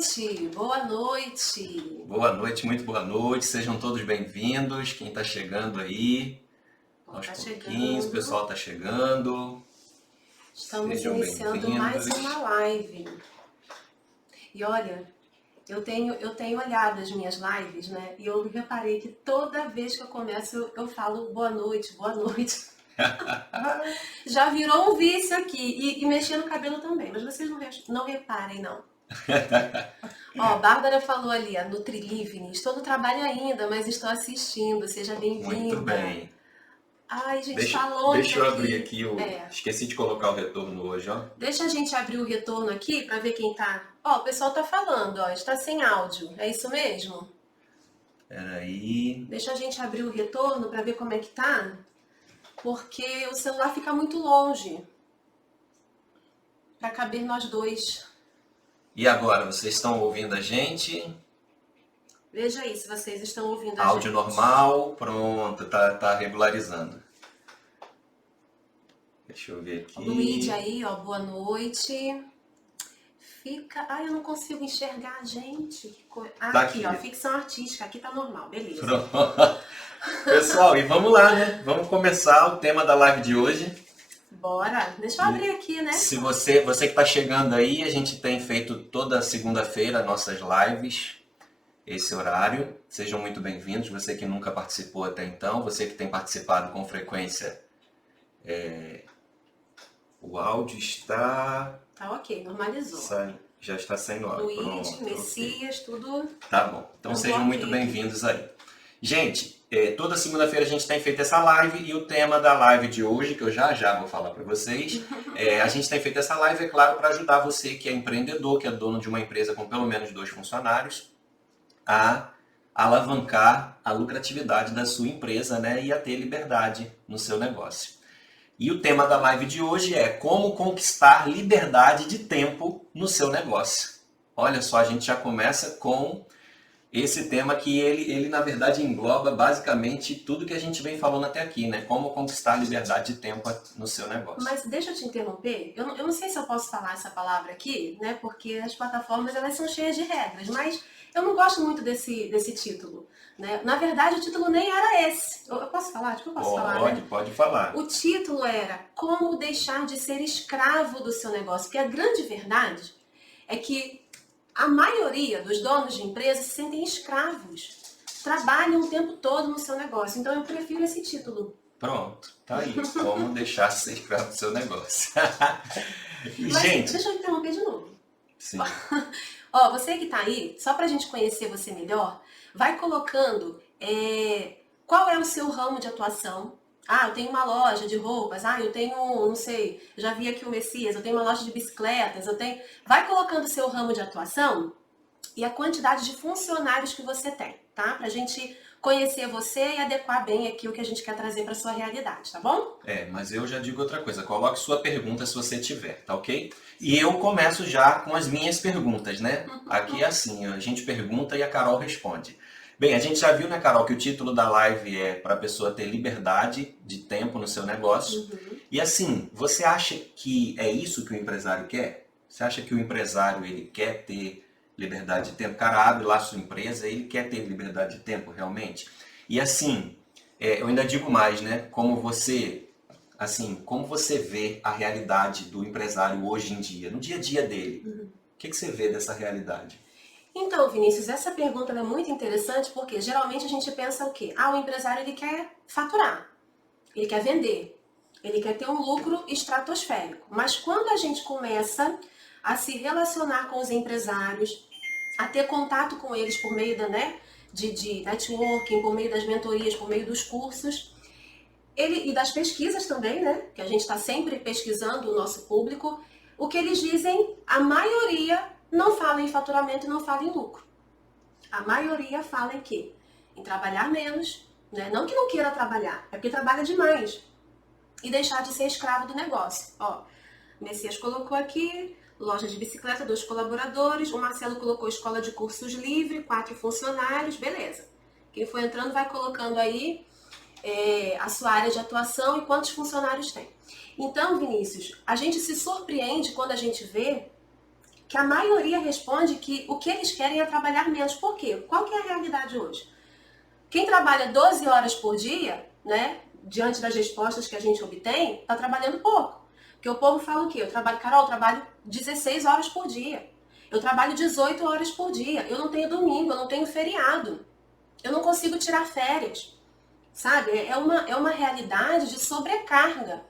noite, boa noite. Boa noite, muito boa noite. Sejam todos bem-vindos. Quem está chegando aí, aos Tá pouquinhos, o pessoal está chegando. Estamos Sejam iniciando mais bem-vindos. uma live. E olha, eu tenho olhado as minhas lives, né? E eu reparei que toda vez que eu começo, eu falo boa noite, boa noite. Já virou um vício aqui. E mexer no cabelo também, mas vocês não reparem, não. Ó, Bárbara falou ali, a Nutriliving. Estou no trabalho ainda, mas estou assistindo. Seja bem-vinda. Muito bem. Ai, gente, tá longe Deixa eu aqui. abrir aqui o... Esqueci de colocar o retorno hoje, ó. Deixa a gente abrir o retorno aqui para ver quem tá. Ó, o pessoal tá falando, ó, está sem áudio. É isso mesmo? Peraí. Deixa a gente abrir o retorno para ver como é que tá. Porque o celular fica muito longe. Para caber nós dois. E agora, vocês estão ouvindo a gente? Veja aí se vocês estão ouvindo a Áudio gente. normal, pronto, tá regularizando. Deixa eu ver aqui. Luíde aí, ó, boa noite. Fica... Ai, eu não consigo enxergar a gente. Que coisa... Ah, Tá aqui, aqui. ó, ficção artística. Aqui tá normal, beleza. Pronto. Pessoal, e vamos lá, né? Vamos começar o tema da live de hoje. Bora. Deixa eu abrir aqui, né? Se você que está chegando aí, a gente tem feito toda segunda-feira nossas lives, esse horário. Sejam muito bem-vindos. Você que nunca participou até então, você que tem participado com frequência, o áudio está... Tá ok, normalizou. Já está saindo áudio. Luíde, Pronto, Messias, ok. tudo. Tá bom. Então Tudo sejam ok. muito bem-vindos aí. Gente, toda segunda-feira a gente tem feito essa live e o tema da live de hoje, que eu já vou falar para vocês, a gente tem feito essa live, é claro, para ajudar você que é empreendedor, que é dono de uma empresa com pelo menos 2 funcionários, a alavancar a lucratividade da sua empresa, né, e a ter liberdade no seu negócio. E o tema da live de hoje é como conquistar liberdade de tempo no seu negócio. Olha só, a gente já começa com esse tema que ele na verdade engloba basicamente tudo que a gente vem falando até aqui, né? Como conquistar liberdade de tempo no seu negócio. Mas deixa eu te interromper, eu não sei se eu posso falar essa palavra aqui, né? Porque as plataformas elas são cheias de regras, mas eu não gosto muito desse título, né? Na verdade o título nem era esse. Eu posso falar? Acho que eu posso falar, né? Pode falar. O título era Como Deixar de Ser Escravo do Seu Negócio, porque a grande verdade é que a maioria dos donos de empresas se sentem escravos, trabalham o tempo todo no seu negócio. Então eu prefiro esse título. Pronto, tá aí. Como deixar de ser escravo do seu negócio. Mas, gente, deixa eu interromper de novo. Sim. Ó, você que tá aí, só pra gente conhecer você melhor, vai colocando qual é o seu ramo de atuação. Ah, eu tenho uma loja de roupas. Ah, eu tenho, não sei, já vi aqui o Messias, eu tenho uma loja de bicicletas, eu tenho... Vai colocando o seu ramo de atuação e a quantidade de funcionários que você tem, tá? Pra gente conhecer você e adequar bem aqui o que a gente quer trazer pra sua realidade, tá bom? Mas eu já digo outra coisa. Coloque sua pergunta se você tiver, tá ok? E eu começo já com as minhas perguntas, né? Aqui é assim, a gente pergunta e a Carol responde. Bem, a gente já viu, né, Carol, que o título da live é para a pessoa ter liberdade de tempo no seu negócio. E assim, você acha que é isso que o empresário quer? Você acha que o empresário ele quer ter liberdade de tempo? O cara abre lá a sua empresa, ele quer ter liberdade de tempo realmente? E assim, eu ainda digo mais, né? Como você vê a realidade do empresário hoje em dia, no dia a dia dele? O que você vê dessa realidade? Então, Vinícius, essa pergunta é muito interessante porque geralmente a gente pensa o quê? Ah, o empresário ele quer faturar, ele quer vender, ele quer ter um lucro estratosférico. Mas quando a gente começa a se relacionar com os empresários, a ter contato com eles por meio de networking, por meio das mentorias, por meio dos cursos, e das pesquisas também, né? Que a gente está sempre pesquisando o nosso público, o que eles dizem, a maioria não fala em faturamento e não fala em lucro. A maioria fala em quê? Em trabalhar menos, né? Não que não queira trabalhar, é porque trabalha demais. E deixar de ser escravo do negócio. Ó, o Messias colocou aqui, loja de bicicleta, 2 colaboradores, o Marcelo colocou escola de cursos livre, 4 funcionários, beleza. Quem for entrando vai colocando aí a sua área de atuação e quantos funcionários tem. Então, Vinícius, a gente se surpreende quando a gente vê que a maioria responde que o que eles querem é trabalhar menos. Por quê? Qual que é a realidade hoje? Quem trabalha 12 horas por dia, né, diante das respostas que a gente obtém, está trabalhando pouco. Porque o povo fala o quê? Carol, eu trabalho 16 horas por dia. Eu trabalho 18 horas por dia. Eu não tenho domingo, eu não tenho feriado. Eu não consigo tirar férias. Sabe? É uma realidade de sobrecarga.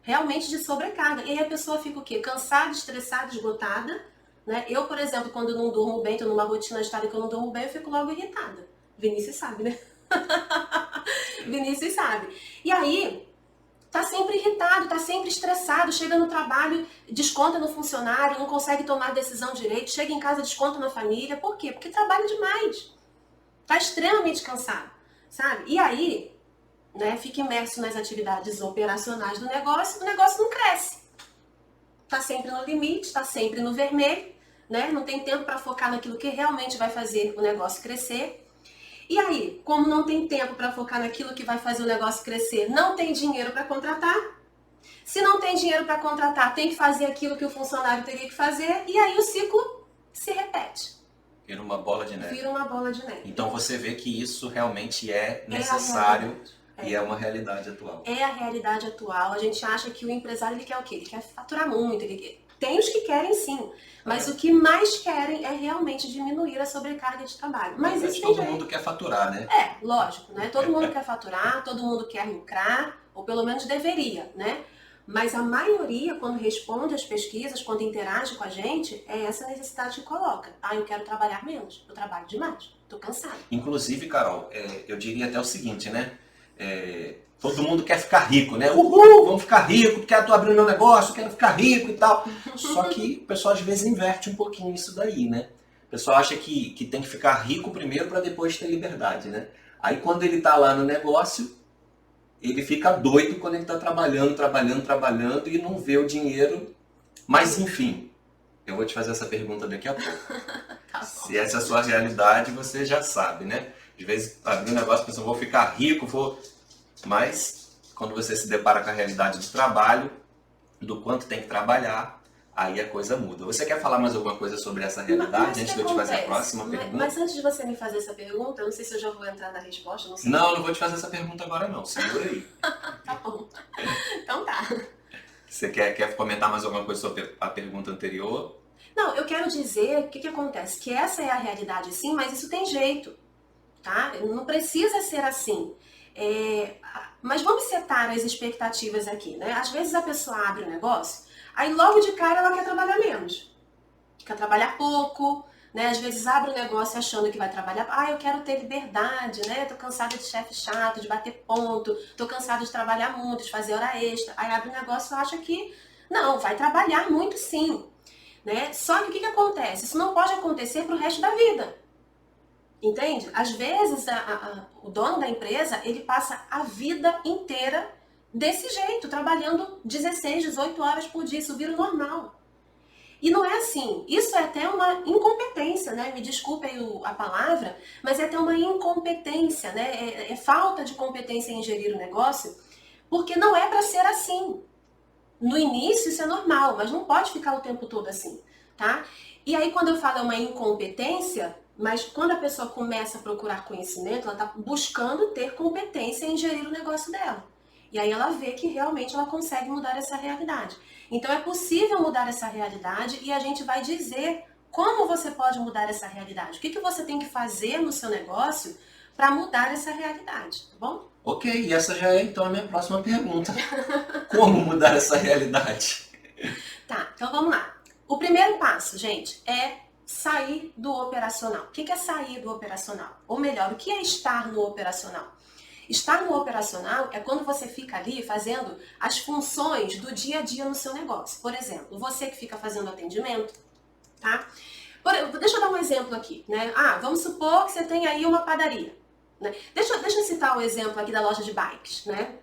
Realmente de sobrecarga. E aí a pessoa fica o quê? Cansada, estressada, esgotada. Né? Eu, por exemplo, quando não durmo bem, estou numa rotina agitada que eu não durmo bem, eu fico logo irritada. Vinícius sabe, né? Vinícius sabe. E aí, tá sempre irritado, tá sempre estressado, chega no trabalho, desconta no funcionário, não consegue tomar decisão direito, chega em casa, desconta na família. Por quê? Porque trabalha demais. Tá extremamente cansado, sabe? E aí, né, fica imerso nas atividades operacionais do negócio, o negócio não cresce. Tá sempre no limite, tá sempre no vermelho, né? Não tem tempo para focar naquilo que realmente vai fazer o negócio crescer. E aí, como não tem tempo para focar naquilo que vai fazer o negócio crescer, não tem dinheiro para contratar. Se não tem dinheiro para contratar, tem que fazer aquilo que o funcionário teria que fazer, e aí o ciclo se repete. Vira uma bola de neve. Vira uma bola de neve. Então você vê que isso realmente é necessário e é uma realidade atual. É a realidade atual. A gente acha que o empresário ele quer o quê? Ele quer faturar muito. Tem os que querem sim, mas o que mais querem é realmente diminuir a sobrecarga de trabalho. Mas isso todo mundo quer faturar, né? É, lógico, né? Todo mundo quer faturar, todo mundo quer lucrar, ou pelo menos deveria, né? Mas a maioria, quando responde às pesquisas, quando interage com a gente, é essa necessidade que coloca. Ah, eu quero trabalhar menos, eu trabalho demais, tô cansado. Inclusive, Carol, eu diria até o seguinte, né? Todo mundo quer ficar rico, né? Uhul, vamos ficar rico, porque eu tô abrindo meu negócio, quero ficar rico e tal. Só que o pessoal às vezes inverte um pouquinho isso daí, né? O pessoal acha que tem que ficar rico primeiro para depois ter liberdade, né? Aí quando ele tá lá no negócio, ele fica doido quando ele tá trabalhando e não vê o dinheiro. Mas enfim, eu vou te fazer essa pergunta daqui a pouco. Tá bom. Se essa é a sua realidade, você já sabe, né? Às vezes abrir um negócio, pensa, vou ficar rico, Mas quando você se depara com a realidade do trabalho, do quanto tem que trabalhar, aí a coisa muda. Você quer falar mais alguma coisa sobre essa realidade antes de eu te fazer a próxima pergunta? Mas antes de você me fazer essa pergunta, eu não sei se eu já vou entrar na resposta. Não vou te fazer essa pergunta agora não. Segura aí. Tá bom. Então tá. Você quer comentar mais alguma coisa sobre a pergunta anterior? Não, eu quero dizer o que acontece. Que essa é a realidade sim, mas isso tem jeito. Tá? Não precisa ser assim. Mas vamos setar as expectativas aqui, né? Às vezes a pessoa abre um negócio, aí logo de cara ela quer trabalhar menos, quer trabalhar pouco, né? Às vezes abre um negócio achando que vai trabalhar, eu quero ter liberdade, né? Tô cansada de chefe chato, de bater ponto, tô cansada de trabalhar muito, de fazer hora extra. Aí abre um negócio e acha que não, vai trabalhar muito sim, né? Só que o que acontece? Isso não pode acontecer pro resto da vida. Entende? Às vezes o dono da empresa, ele passa a vida inteira desse jeito, trabalhando 16, 18 horas por dia, isso vira normal. E não é assim, isso é até uma incompetência, né? Me desculpe aí a palavra, mas é até uma incompetência, né? É falta de competência em gerir o negócio, porque não é para ser assim. No início isso é normal, mas não pode ficar o tempo todo assim, tá? E aí quando eu falo uma incompetência, mas quando a pessoa começa a procurar conhecimento, ela está buscando ter competência em gerir o negócio dela. E aí ela vê que realmente ela consegue mudar essa realidade. Então é possível mudar essa realidade e a gente vai dizer como você pode mudar essa realidade. O que você tem que fazer no seu negócio para mudar essa realidade, tá bom? Ok, e essa já é então a minha próxima pergunta. Como mudar essa realidade? Tá, então vamos lá. O primeiro passo, gente, é sair do operacional. O que é sair do operacional? Ou melhor, o que é estar no operacional? Estar no operacional é quando você fica ali fazendo as funções do dia a dia no seu negócio. Por exemplo, você que fica fazendo atendimento, tá? Deixa eu dar um exemplo aqui, né? Vamos supor que você tem aí uma padaria, né? Deixa eu citar o exemplo aqui da loja de bikes, né?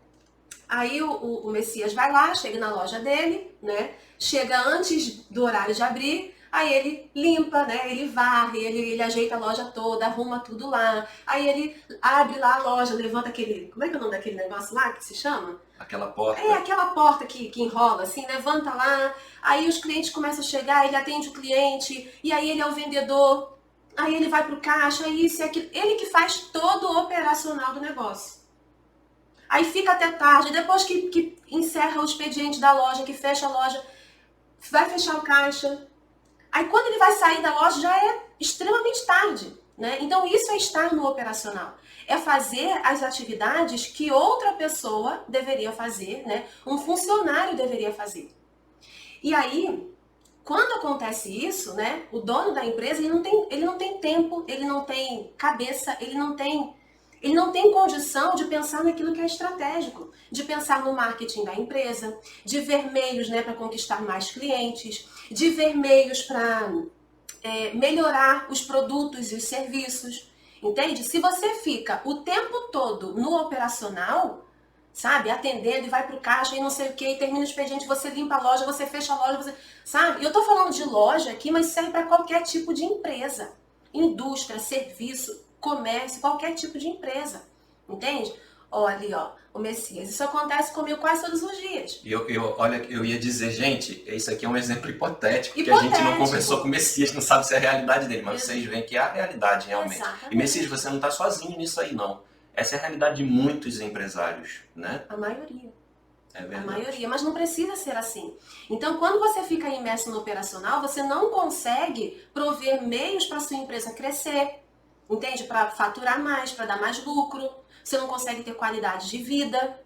Aí o Messias vai lá, chega na loja dele, né? Chega antes do horário de abrir. Aí ele limpa, né? Ele varre, ele ajeita a loja toda, arruma tudo lá. Aí ele abre lá a loja, levanta aquele... Como é que é o nome daquele negócio lá que se chama? Aquela porta. É aquela porta que enrola, assim, levanta lá. Aí os clientes começam a chegar, ele atende o cliente. E aí ele é o vendedor. Aí ele vai pro caixa, isso e aquilo. Ele que faz todo o operacional do negócio. Aí fica até tarde. Depois que encerra o expediente da loja, que fecha a loja, vai fechar o caixa. Aí quando ele vai sair da loja já é extremamente tarde, né? Então isso é estar no operacional. É fazer as atividades que outra pessoa deveria fazer, né? Um funcionário deveria fazer. E aí, quando acontece isso, né? O dono da empresa, ele não tem tempo, ele não tem cabeça, ele não tem condição de pensar naquilo que é estratégico, de pensar no marketing da empresa, de ver meios, né, para conquistar mais clientes, de ver meios para melhorar os produtos e os serviços, entende? Se você fica o tempo todo no operacional, sabe, atendendo e vai pro caixa e não sei o que, e termina o expediente, você limpa a loja, você fecha a loja, você, sabe? Eu tô falando de loja aqui, mas serve para qualquer tipo de empresa, indústria, serviço, comércio, qualquer tipo de empresa, entende? Olha ali, ó, o Messias. Isso acontece comigo quase todos os dias. Olha, eu ia dizer, gente, isso aqui é um exemplo hipotético, que a gente não conversou com o Messias, não sabe se é a realidade dele, mas vocês veem que é a realidade realmente. Exatamente. E Messias, você não está sozinho nisso aí, não. Essa é a realidade de muitos empresários, né? A maioria. É verdade. A maioria, mas não precisa ser assim. Então, quando você fica imerso no operacional, você não consegue prover meios para sua empresa crescer, entende? Para faturar mais, para dar mais lucro. Você não consegue ter qualidade de vida,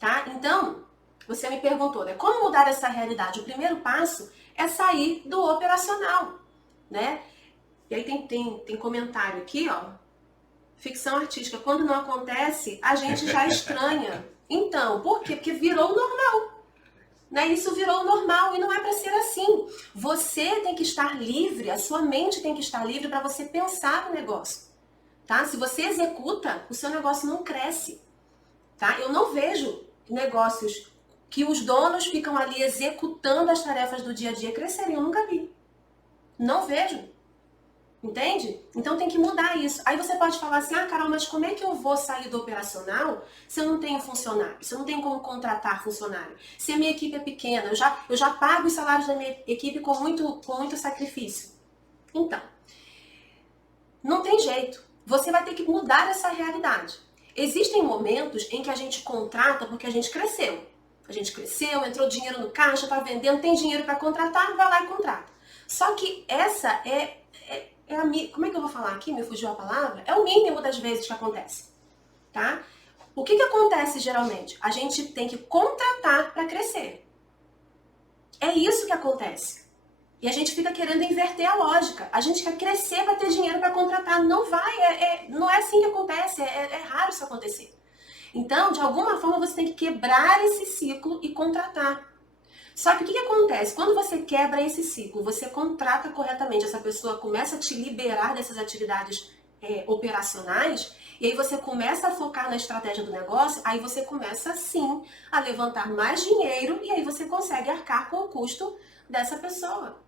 tá? Então, você me perguntou, né? Como mudar essa realidade? O primeiro passo é sair do operacional, né? E aí tem comentário aqui, ó. Ficção artística. Quando não acontece, a gente já estranha. Então, por quê? Porque virou normal. Né? Isso virou normal e não é para ser assim. Você tem que estar livre, a sua mente tem que estar livre para você pensar no negócio. Tá? Se você executa, o seu negócio não cresce. Tá? Eu não vejo negócios que os donos ficam ali executando as tarefas do dia a dia crescerem. Eu nunca vi. Não vejo. Entende? Então tem que mudar isso. Aí você pode falar assim, ah, Carol, mas como é que eu vou sair do operacional se eu não tenho funcionário? Se eu não tenho como contratar funcionário? Se a minha equipe é pequena, eu já pago os salários da minha equipe com muito sacrifício. Então, não tem jeito. Você vai ter que mudar essa realidade. Existem momentos em que a gente contrata porque a gente cresceu. A gente cresceu, entrou dinheiro no caixa, está vendendo, tem dinheiro para contratar, vai lá e contrata. Só que essa como é que eu vou falar aqui? Me fugiu a palavra? É o mínimo das vezes que acontece, tá? O que acontece geralmente? A gente tem que contratar para crescer. É isso que acontece. E a gente fica querendo inverter a lógica. A gente quer crescer para ter dinheiro para contratar. Não vai, não é assim que acontece. É raro isso acontecer. Então, de alguma forma, você tem que quebrar esse ciclo e contratar. Só que o que acontece? Quando você quebra esse ciclo, você contrata corretamente, essa pessoa começa a te liberar dessas atividades operacionais, e aí você começa a focar na estratégia do negócio, aí você começa sim a levantar mais dinheiro, e aí você consegue arcar com o custo dessa pessoa.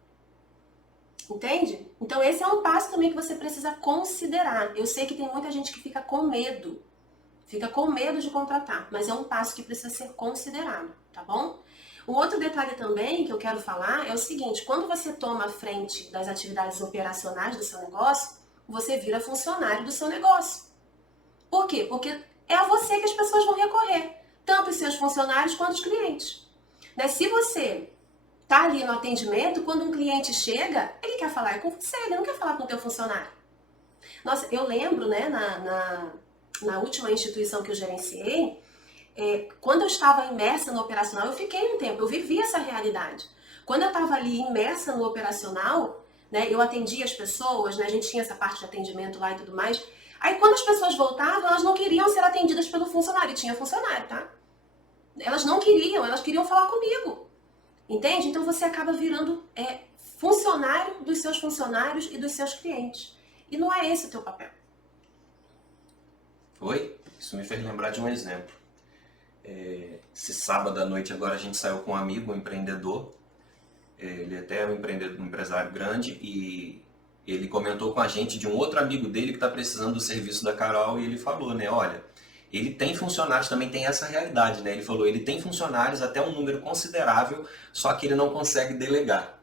Entende? Então esse é um passo também que você precisa considerar. Eu sei que tem muita gente que fica com medo de contratar, mas é um passo que precisa ser considerado, tá bom? Um outro detalhe também que eu quero falar é o seguinte, quando você toma a frente das atividades operacionais do seu negócio, você vira funcionário do seu negócio. Por quê? Porque é a você que as pessoas vão recorrer, tanto os seus funcionários quanto os clientes. Né? Se você tá ali no atendimento, quando um cliente chega, ele quer falar com você, ele não quer falar com o teu funcionário. Nossa, eu lembro, né, na última instituição que eu gerenciei, quando eu estava imersa no operacional, eu fiquei um tempo, eu vivi essa realidade. Quando eu estava ali imersa no operacional, né, eu atendia as pessoas, né, a gente tinha essa parte de atendimento lá e tudo mais. Aí quando as pessoas voltavam, elas não queriam ser atendidas pelo funcionário, e tinha funcionário, tá? Elas não queriam, elas queriam falar comigo. Entende? Então você acaba virando funcionário dos seus funcionários e dos seus clientes. E não é esse o teu papel. Oi? Isso me fez lembrar de um exemplo. Esse sábado à noite agora a gente saiu com um amigo, um empreendedor. ele até é um empreendedor, um empresário grande, e ele comentou com a gente de um outro amigo dele que está precisando do serviço da Carol, e ele falou, né, olha, ele tem funcionários, também tem essa realidade, né? Ele falou, ele tem funcionários até um número considerável, só que ele não consegue delegar.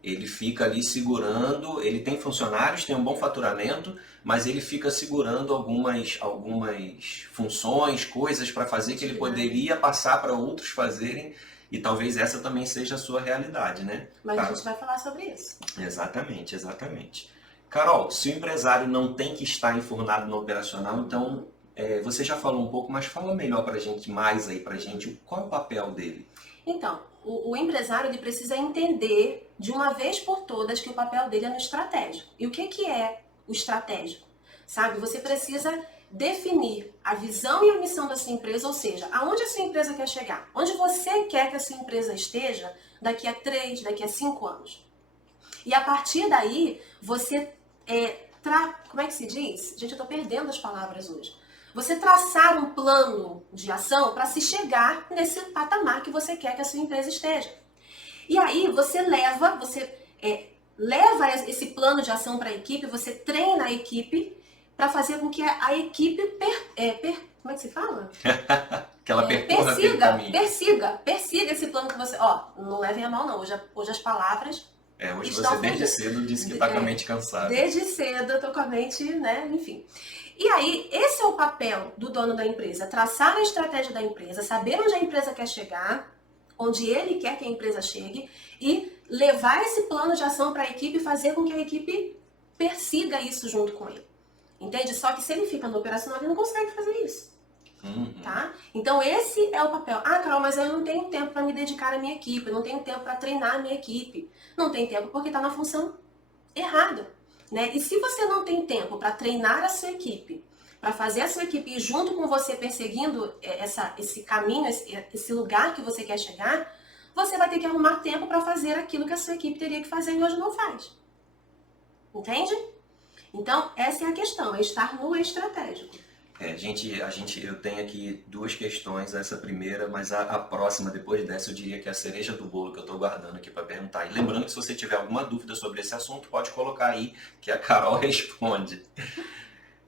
Ele fica ali segurando, ele tem funcionários, tem um bom faturamento, mas ele fica segurando algumas funções, coisas para fazer que ele poderia passar para outros fazerem, e talvez essa também seja a sua realidade, né? Mas a gente vai falar sobre isso. Exatamente, exatamente. Carol, se o empresário não tem que estar enfurnado no operacional, então você já falou um pouco, mas fala melhor para a gente, mais aí para a gente, qual é o papel dele? Então, o empresário ele precisa entender de uma vez por todas que o papel dele é no estratégico. E o que é o estratégico? Sabe, você precisa definir a visão e a missão da sua empresa, ou seja, aonde a sua empresa quer chegar, onde você quer que a sua empresa esteja daqui a 3, daqui a 5 anos. E a partir daí, você como é que se diz? Gente, eu estou perdendo as palavras hoje. Você traçar um plano de ação para se chegar nesse patamar que você quer que a sua empresa esteja. E aí você leva esse plano de ação para a equipe, você treina a equipe para fazer com que a equipe como é que se fala? Que ela percorra aquele caminho. Persiga esse plano que você... não levem a mal não, hoje as palavras... Hoje você desde cedo disse que está com a mente cansada. Desde cedo eu tô com a mente, né, enfim. E aí, esse é o papel do dono da empresa, traçar a estratégia da empresa, saber onde a empresa quer chegar, onde ele quer que a empresa chegue e levar esse plano de ação para a equipe e fazer com que a equipe persiga isso junto com ele. Entende? Só que se ele fica no operacional, ele não consegue fazer isso. Tá? Então esse é o papel. Carol, mas eu não tenho tempo para me dedicar à minha equipe, eu não tenho tempo para treinar a minha equipe. Não tem tempo porque está na função errada. Né? E se você não tem tempo para treinar a sua equipe, para fazer a sua equipe ir junto com você perseguindo esse caminho, esse lugar que você quer chegar, você vai ter que arrumar tempo para fazer aquilo que a sua equipe teria que fazer e hoje não faz. Entende? Então, essa é a questão, é estar no estratégico. Eu tenho aqui duas questões, essa primeira, mas a próxima, depois dessa, eu diria que é a cereja do bolo que eu estou guardando aqui para perguntar. E lembrando que se você tiver alguma dúvida sobre esse assunto, pode colocar aí, que a Carol responde.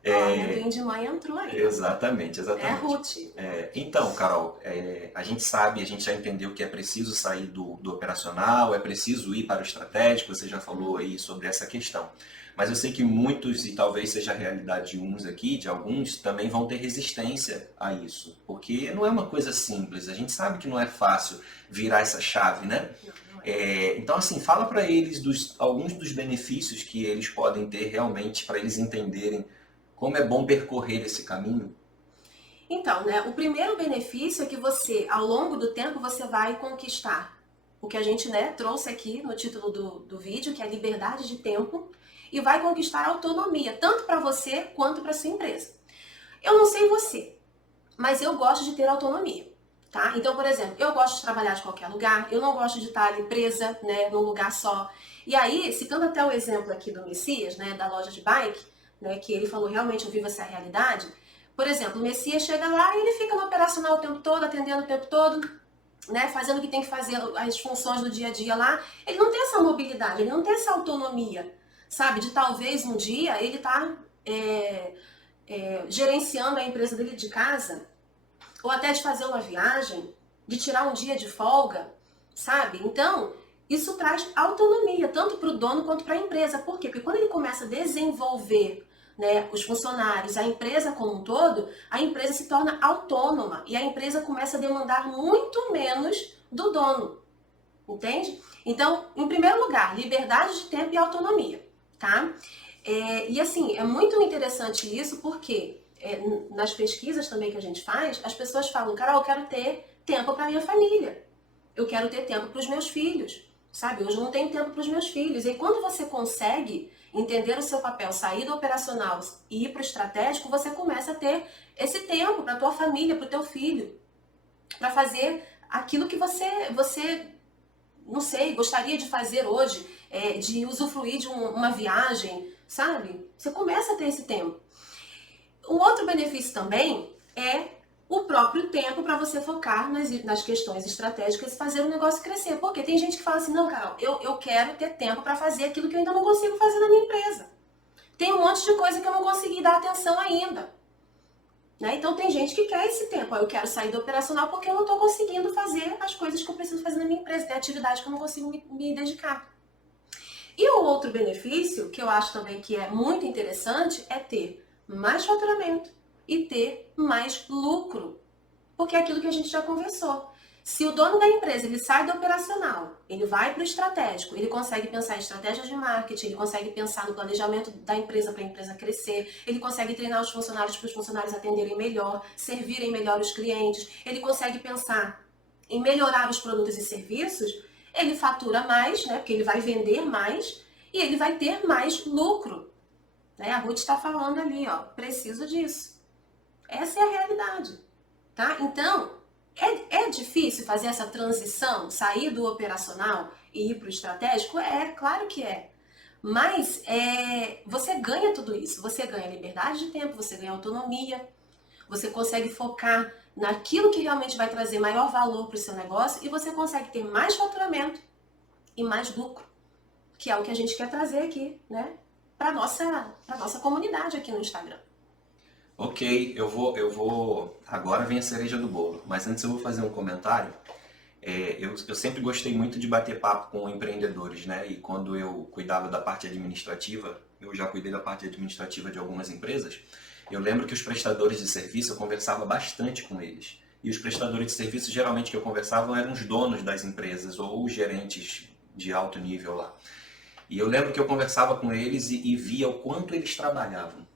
Alguém de mãe entrou aí. Exatamente. É a Ruth. Então, Carol, a gente sabe, a gente já entendeu que é preciso sair do operacional, é preciso ir para o estratégico, você já falou aí sobre essa questão. Mas eu sei que muitos, e talvez seja a realidade de uns aqui, de alguns, também vão ter resistência a isso. Porque não é uma coisa simples, a gente sabe que não é fácil virar essa chave, né? Não é. Então, assim, fala para eles alguns dos benefícios que eles podem ter realmente, para eles entenderem como é bom percorrer esse caminho. Então, né, o primeiro benefício é que você, ao longo do tempo, você vai conquistar o que a gente, né, trouxe aqui no título do vídeo, que é a liberdade de tempo, e vai conquistar autonomia, tanto para você quanto para sua empresa. Eu não sei você, mas eu gosto de ter autonomia, tá? Então, por exemplo, eu gosto de trabalhar de qualquer lugar, eu não gosto de estar ali presa, né, num lugar só. E aí, citando até o exemplo aqui do Messias, né, da loja de bike, né, que ele falou, realmente eu vivo essa realidade. Por exemplo, o Messias chega lá e ele fica no operacional o tempo todo, atendendo o tempo todo, né, fazendo o que tem que fazer, as funções do dia a dia lá. Ele não tem essa mobilidade, ele não tem essa autonomia. Sabe, de talvez um dia ele tá gerenciando a empresa dele de casa, ou até de fazer uma viagem, de tirar um dia de folga, sabe? Então, isso traz autonomia, tanto para o dono quanto para a empresa. Por quê? Porque quando ele começa a desenvolver, né, os funcionários, a empresa como um todo, a empresa se torna autônoma e a empresa começa a demandar muito menos do dono, entende? Então, em primeiro lugar, liberdade de tempo e autonomia. Tá? E assim, é muito interessante isso porque nas pesquisas também que a gente faz, as pessoas falam, Carol, eu quero ter tempo para minha família, eu quero ter tempo para os meus filhos, sabe? Hoje eu não tenho tempo para os meus filhos. E quando você consegue entender o seu papel, sair do operacional e ir para o estratégico, você começa a ter esse tempo para a tua família, para o teu filho, para fazer aquilo que você não sei, gostaria de fazer hoje, de usufruir de uma viagem, sabe? Você começa a ter esse tempo. Um outro benefício também é o próprio tempo para você focar nas questões estratégicas e fazer o negócio crescer. Porque tem gente que fala assim, não, Carol, eu quero ter tempo para fazer aquilo que eu ainda não consigo fazer na minha empresa. Tem um monte de coisa que eu não consegui dar atenção ainda. Né? Então tem gente que quer esse tempo. Eu quero sair do operacional porque eu não estou conseguindo fazer as coisas que eu preciso fazer na minha empresa. Tem atividade que eu não consigo me dedicar. E o outro benefício, que eu acho também que é muito interessante, é ter mais faturamento e ter mais lucro. Porque é aquilo que a gente já conversou. Se o dono da empresa ele sai do operacional, ele vai para o estratégico, ele consegue pensar em estratégias de marketing, ele consegue pensar no planejamento da empresa para a empresa crescer, ele consegue treinar os funcionários para os funcionários atenderem melhor, servirem melhor os clientes, ele consegue pensar em melhorar os produtos e serviços, ele fatura mais, né, porque ele vai vender mais e ele vai ter mais lucro. Né? A Ruth está falando ali, ó, preciso disso. Essa é a realidade. Tá? Então, é difícil fazer essa transição, sair do operacional e ir para o estratégico? É, claro que é. Mas você ganha tudo isso. Você ganha liberdade de tempo, você ganha autonomia, você consegue focar naquilo que realmente vai trazer maior valor para o seu negócio e você consegue ter mais faturamento e mais lucro, que é o que a gente quer trazer aqui, né? Para nossa comunidade aqui no Instagram. Ok, eu vou. Agora vem a cereja do bolo, mas antes eu vou fazer um comentário. Eu sempre gostei muito de bater papo com empreendedores, né? E quando eu cuidava da parte administrativa, eu já cuidei da parte administrativa de algumas empresas, eu lembro que os prestadores de serviço eu conversava bastante com eles. E os prestadores de serviço, geralmente que eu conversava, eram os donos das empresas ou os gerentes de alto nível lá. E eu lembro que eu conversava com eles e via o quanto eles trabalhavam.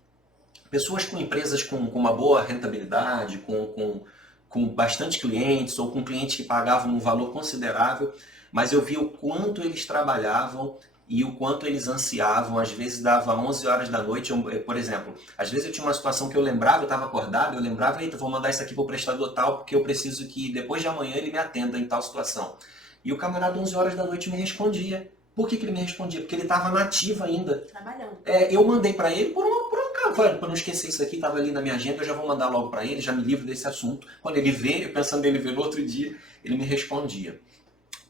Pessoas com empresas com uma boa rentabilidade, com bastante clientes ou com clientes que pagavam um valor considerável, mas eu via o quanto eles trabalhavam e o quanto eles ansiavam. Às vezes dava 11 horas da noite, por exemplo, às vezes eu tinha uma situação que eu lembrava, eu estava acordado, eu lembrava, eita, vou mandar isso aqui para o prestador tal, porque eu preciso que depois de amanhã ele me atenda em tal situação. E o camarada 11 horas da noite me respondia. Por que ele me respondia? Porque ele estava nativo ainda. Trabalhando. Eu mandei para ele por um para não esquecer isso aqui, estava ali na minha agenda, eu já vou mandar logo para ele, já me livro desse assunto. Quando ele vê, eu pensando nele ver no outro dia, ele me respondia.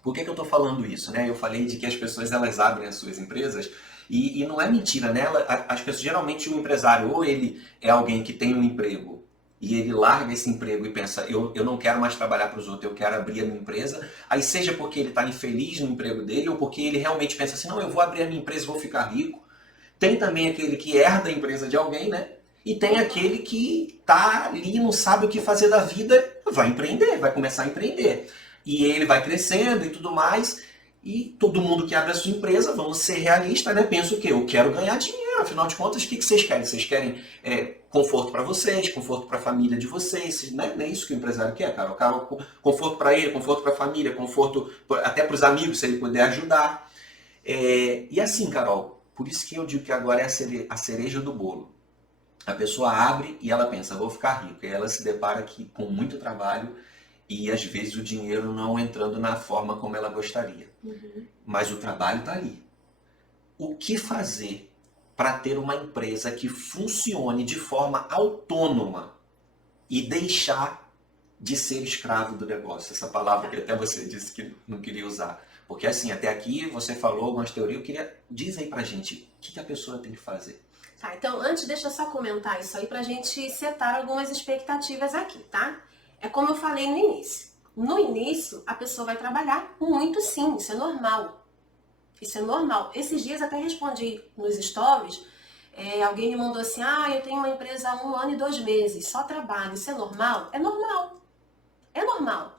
Por que eu estou falando isso? Né? Eu falei de que as pessoas elas abrem as suas empresas e não é mentira, né? As pessoas, geralmente o empresário, ou ele é alguém que tem um emprego e ele larga esse emprego e pensa, eu não quero mais trabalhar para os outros, eu quero abrir a minha empresa, aí seja porque ele está infeliz no emprego dele ou porque ele realmente pensa assim, não, eu vou abrir a minha empresa e vou ficar rico. Tem também aquele que herda a empresa de alguém, né? E tem aquele que tá ali, não sabe o que fazer da vida, vai empreender, vai começar a empreender. E ele vai crescendo e tudo mais. E todo mundo que abre a sua empresa, vamos ser realistas, né? Pensa o quê? Eu quero ganhar dinheiro. Afinal de contas, o que vocês querem? Vocês querem conforto para vocês, conforto para a família de vocês. Né? Não é isso que o empresário quer, cara. O cara, conforto para ele, conforto para a família, conforto até para os amigos, se ele puder ajudar. E assim, Carol, por isso que eu digo que agora é a cereja do bolo. A pessoa abre e ela pensa, vou ficar rico. E ela se depara aqui com muito trabalho e às vezes o dinheiro não entrando na forma como ela gostaria. Uhum. Mas o trabalho está ali. O que fazer para ter uma empresa que funcione de forma autônoma e deixar de ser escravo do negócio? Essa palavra que até você disse que não queria usar. Porque assim, até aqui você falou algumas teorias, eu queria... Diz aí pra gente, o que a pessoa tem que fazer? Tá, então antes deixa eu só comentar isso aí pra gente setar algumas expectativas aqui, tá? É como eu falei no início. No início, a pessoa vai trabalhar muito sim, isso é normal. Isso é normal. Esses dias até respondi nos stories, alguém me mandou assim, eu tenho uma empresa há 1 ano e 2 meses, só trabalho, isso é normal? É normal. É normal.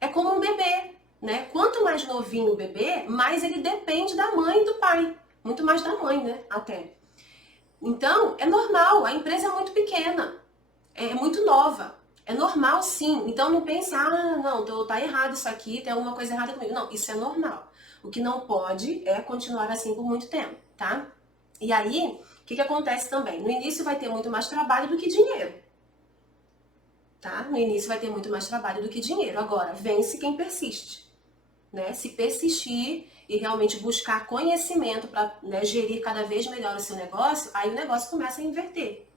É como um bebê. Né? Quanto mais novinho o bebê, mais ele depende da mãe e do pai. Muito mais da mãe, né? Até. Então, é normal. A empresa é muito pequena. É muito nova. É normal, sim. Então, não pense, não, tá errado isso aqui, tem alguma coisa errada comigo. Não, isso é normal. O que não pode é continuar assim por muito tempo, tá? E aí, o que acontece também? No início vai ter muito mais trabalho do que dinheiro. Tá? No início vai ter muito mais trabalho do que dinheiro. Agora, vence quem persiste. Né? Se persistir e realmente buscar conhecimento para gerir cada vez melhor o seu negócio, aí o negócio começa a inverter.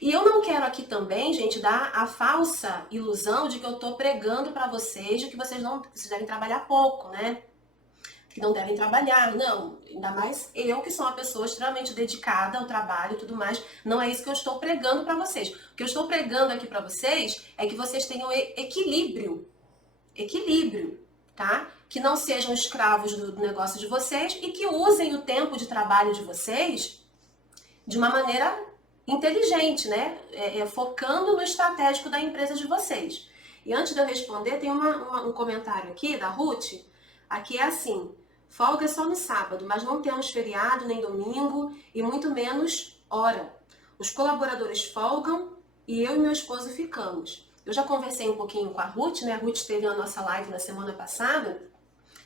E eu não quero aqui também, gente, dar a falsa ilusão de que eu tô pregando para vocês de que vocês devem trabalhar pouco, né? Que não devem trabalhar. Não, ainda mais eu que sou uma pessoa extremamente dedicada ao trabalho e tudo mais. Não é isso que eu estou pregando para vocês. O que eu estou pregando aqui para vocês é que vocês tenham equilíbrio, tá? Que não sejam escravos do negócio de vocês e que usem o tempo de trabalho de vocês de uma maneira inteligente, né? Focando no estratégico da empresa de vocês. E antes de eu responder, tem um comentário aqui da Ruth. Aqui é assim: folga é só no sábado, mas não temos feriado nem domingo e muito menos hora. Os colaboradores folgam e eu e meu esposo ficamos. Eu já conversei um pouquinho com a Ruth, né? A Ruth esteve na nossa live na semana passada.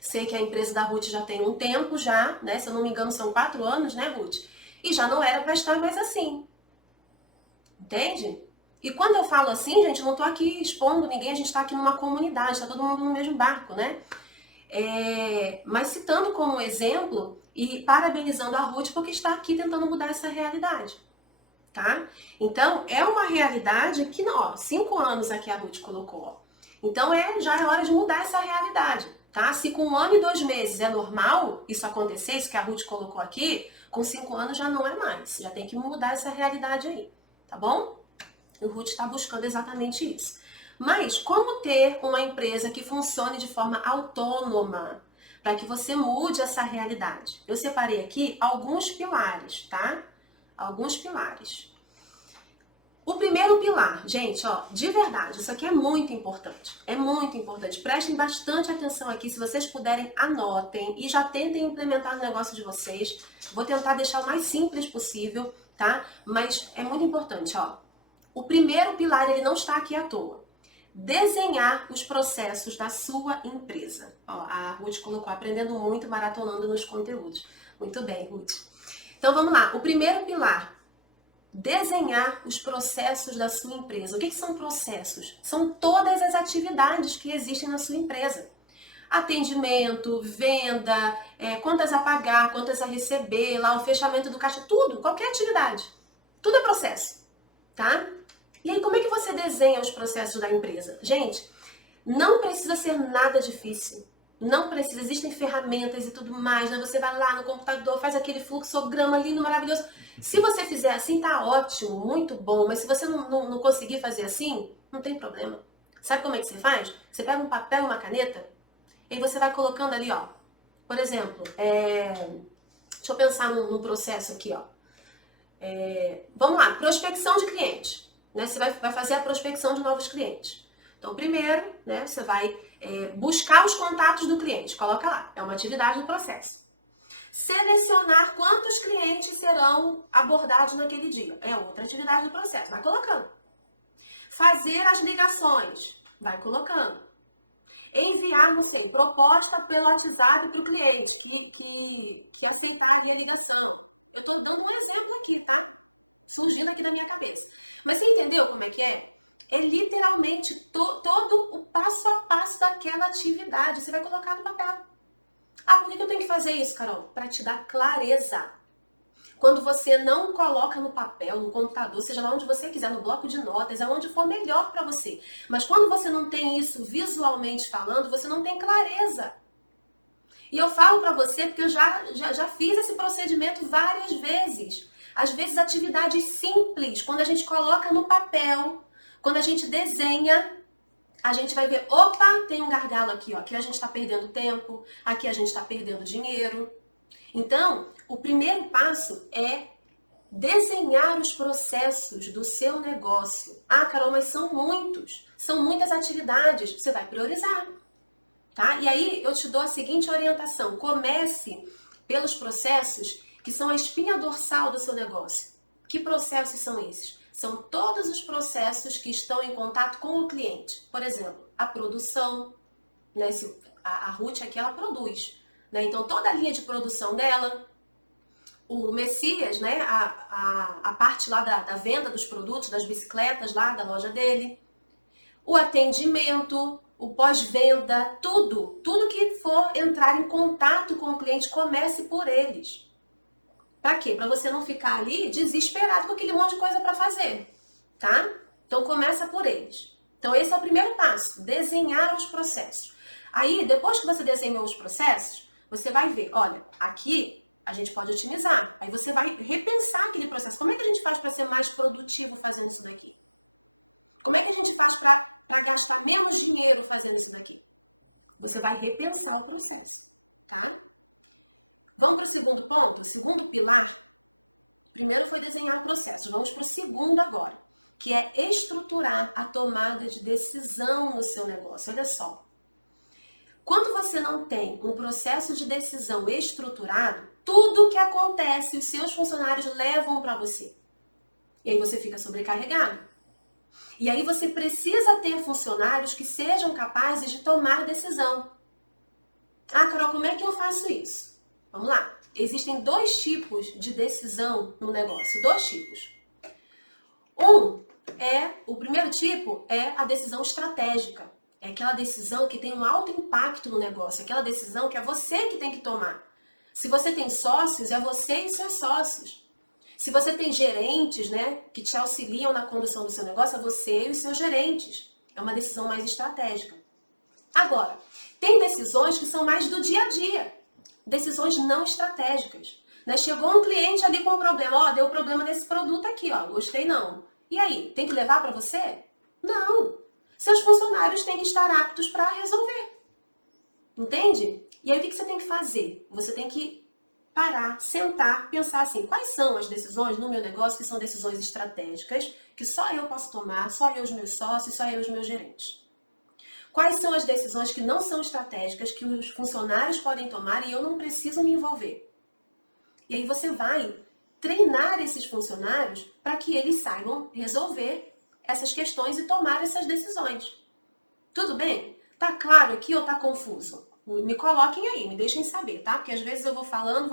Sei que a empresa da Ruth já tem um tempo já, né? Se eu não me engano, são 4 anos, né, Ruth? E já não era para estar mais assim. Entende? E quando eu falo assim, gente, eu não tô aqui expondo ninguém, a gente tá aqui numa comunidade, tá todo mundo no mesmo barco, né? Mas citando como exemplo e parabenizando a Ruth porque está aqui tentando mudar essa realidade, tá? Então, é uma realidade que, ó, 5 anos aqui a Ruth colocou, ó. Então, já é hora de mudar essa realidade, tá? Se com 1 ano e 2 meses é normal isso acontecer, isso que a Ruth colocou aqui, com 5 anos já não é mais. Já tem que mudar essa realidade aí, tá bom? O Ruth está buscando exatamente isso. Mas como ter uma empresa que funcione de forma autônoma para que você mude essa realidade? Eu separei aqui alguns pilares, tá? Alguns pilares. O primeiro pilar, gente, ó, de verdade, isso aqui é muito importante. É muito importante. Prestem bastante atenção aqui. Se vocês puderem, anotem e já tentem implementar no negócio de vocês. Vou tentar deixar o mais simples possível, tá? Mas é muito importante, ó. O primeiro pilar, ele não está aqui à toa. Desenhar os processos da sua empresa. Ó, a Ruth colocou aprendendo muito, maratonando nos conteúdos. Muito bem, Ruth. Então vamos lá. O primeiro pilar, desenhar os processos da sua empresa. O que são processos? São todas as atividades que existem na sua empresa. Atendimento, venda, contas a pagar, contas a receber, lá o fechamento do caixa, tudo, qualquer atividade. Tudo é processo, tá? E aí, como é que você desenha os processos da empresa? Gente, não precisa ser nada difícil. Não precisa, existem ferramentas e tudo mais, né? Você vai lá no computador, faz aquele fluxograma lindo, maravilhoso. Se você fizer assim, tá ótimo, muito bom. Mas se você não conseguir fazer assim, não tem problema. Sabe como é que você faz? Você pega um papel e uma caneta, e você vai colocando ali, ó. Por exemplo, deixa eu pensar num processo aqui, ó. Vamos lá, prospecção de cliente. Né? Você vai fazer a prospecção de novos clientes. Então, primeiro, né, você vai buscar os contatos do cliente. Coloca lá, é uma atividade do processo. Selecionar quantos clientes serão abordados naquele dia. É outra atividade do processo. Vai colocando. Fazer as ligações. Vai colocando. Enviar, não sei, proposta pelo WhatsApp para o cliente que aceitar ali a ligação. Eu estou dando um exemplo aqui, tá? Surgindo aqui na minha cabeça. Mas você entendeu como é que é? É literalmente todo o passo a passo daquela atividade. Você vai colocar no papel. Ah, por que eu tenho que fazer isso, Carol? Para te dar clareza. Quando você não coloca no papel, no computador, seja lá onde você quiser, no bloco de notas, aonde for melhor para você. Mas quando você não tem isso visualmente falando, você não tem clareza. E eu falo para você porque eu já fiz esse procedimento várias vezes. Às vezes atividades simples, quando a gente coloca no papel, quando a gente desenha, a gente vai ver, opa, tem um gargalo aqui, ó. Aqui a gente está perdendo tempo, aqui a gente está perdendo dinheiro. Então, o primeiro passo é desenhar os processos do seu negócio. Ah, Carol, mas são muitas atividades. Você vai priorizar, tá? E aí eu te dou a seguinte orientação: comece pelos processos que são a espinha dorsal do seu negócio. Que processos são esses? São todos os processos que estão em contato com o cliente. Por exemplo, a produção, né? A Ruth aqui, ela produz, né? Então, toda a linha de produção dela, o Messias, né? A parte lá da venda dos produtos, das bicicletas lá da loja dele, o atendimento, o pós-venda, tudo que for entrar em contato com o cliente, comece por eles. Para quê? Para você não ficar ali desesperado com aquele monte de coisa para fazer, tá? Então começa por eles. Então esse é o primeiro passo, desenhar os processos. Aí, depois que você desenhou os processos, você vai ver, olha, aqui a gente pode otimizar. Aí você vai repensar aquele processo. Como é que a gente faz para ser mais produtivo fazendo isso daqui? Como é que a gente faz para gastar menos dinheiro fazendo isso daqui? Você vai repensar o processo, tá? Vamos para o segundo ponto? O segundo pilar. Primeiro foi desenhar processos. Vamos para o segundo agora, que é estruturar a tomada de decisão no seu negócio. Olha só. Quando você não tem um processo de decisão estruturado, tudo que acontece, os seus funcionários levam para você. E aí você fica sobrecarregado. E aí você precisa ter funcionários que sejam capazes de tomar decisão. Ah, Carol, como é que eu faço isso? Vamos lá. Existem 2 tipos de decisão no negócio. 2 tipos. O primeiro tipo é a decisão estratégica. É aquela decisão que tem um alto impacto no negócio. Aquela decisão que é você que tem que tomar. Se você tem sócios, é você e seus sócios. Se você tem gerentes, né, que te auxiliam na condução do seu negócio, é você e os seus gerentes. É uma decisão mais estratégica. Agora, tem decisões que são mais do dia a dia. Decisões não estratégicas. Né? Chegou um cliente ali com um problema. Deu problema nesse produto aqui, gostei não. E aí, tem que levar para você? Não. Seus funcionários têm que estar aptos para resolver. Entende? E aí, o que você tem que fazer? Você tem que parar, sentar, pensar assim, quais são as decisões no meu negócio que são decisões estratégicas, que só eu posso tomar, só eu, os meus sócios, só eu, os meus gerentes. Quais são as decisões que não são estratégicas, que os funcionários podem tomar e eu não preciso me envolver? E aí você vai treinar esses funcionários para que eles saibam resolver essas questões e tomar essas decisões. Tudo bem? Tá claro aqui ou tá confuso? Me coloquem aí, me deixem saber, tá? Porque às vezes eu vou falando,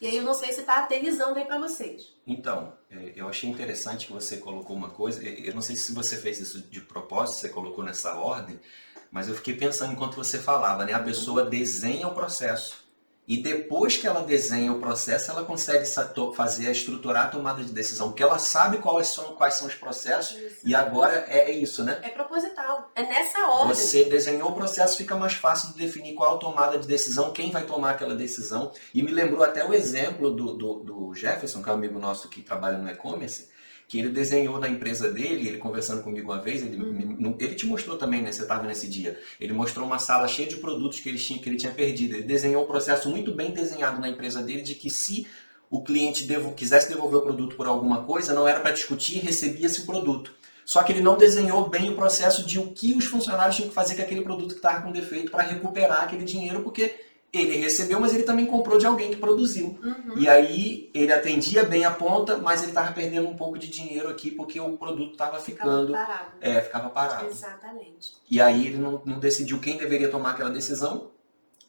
e aí eu não sei se tá aterrissando aí para vocês. Então, eu achei interessante que você colocou uma coisa, eu não sei se você fez isso de propósito, você colocou nessa ordem, mas eu fiquei pensando enquanto você falava, né? A pessoa desenha o processo. E depois que ela desenha o processo, ela consegue estruturar a tomada de decisão, porque ela sabe quais são os processos. Isso. E agora é isso, né? É proposital, é nessa ordem. Você desenhou o processo, fica mais fácil de definir qual a tomada de decisão, quem vai tomar aquela decisão. E me lembrou até o exemplo do Jefferson, que é um amigo nosso que trabalha no e-commerce, que ele desenhou na empresa dele, ele conversando comigo uma vez, ele te mostrou também, né? Você estava nesse dia. Ele mostrou uma sala cheia de produtos que ele tinha perdido. Ele desenhou um processo muito bem desenhado na empresa dele de que se o cliente quisesse devolver o produto por alguma coisa, não era para discutir, recebia-se o produto. Só que ele não desenhou bem o processo de o que os funcionários tinham que fazer com aquele produto que estava com defeito para recuperar aquele dinheiro, porque ele recebeu, mas ele também comprou de alguém que produziu. E aí ele atendia bem a ponta, mas ele estava perdendo um pouco de dinheiro aqui porque o produto estava ficando... Ficava parado. Exatamente. E aí ele não decidiu quem deveria tomar aquela decisão.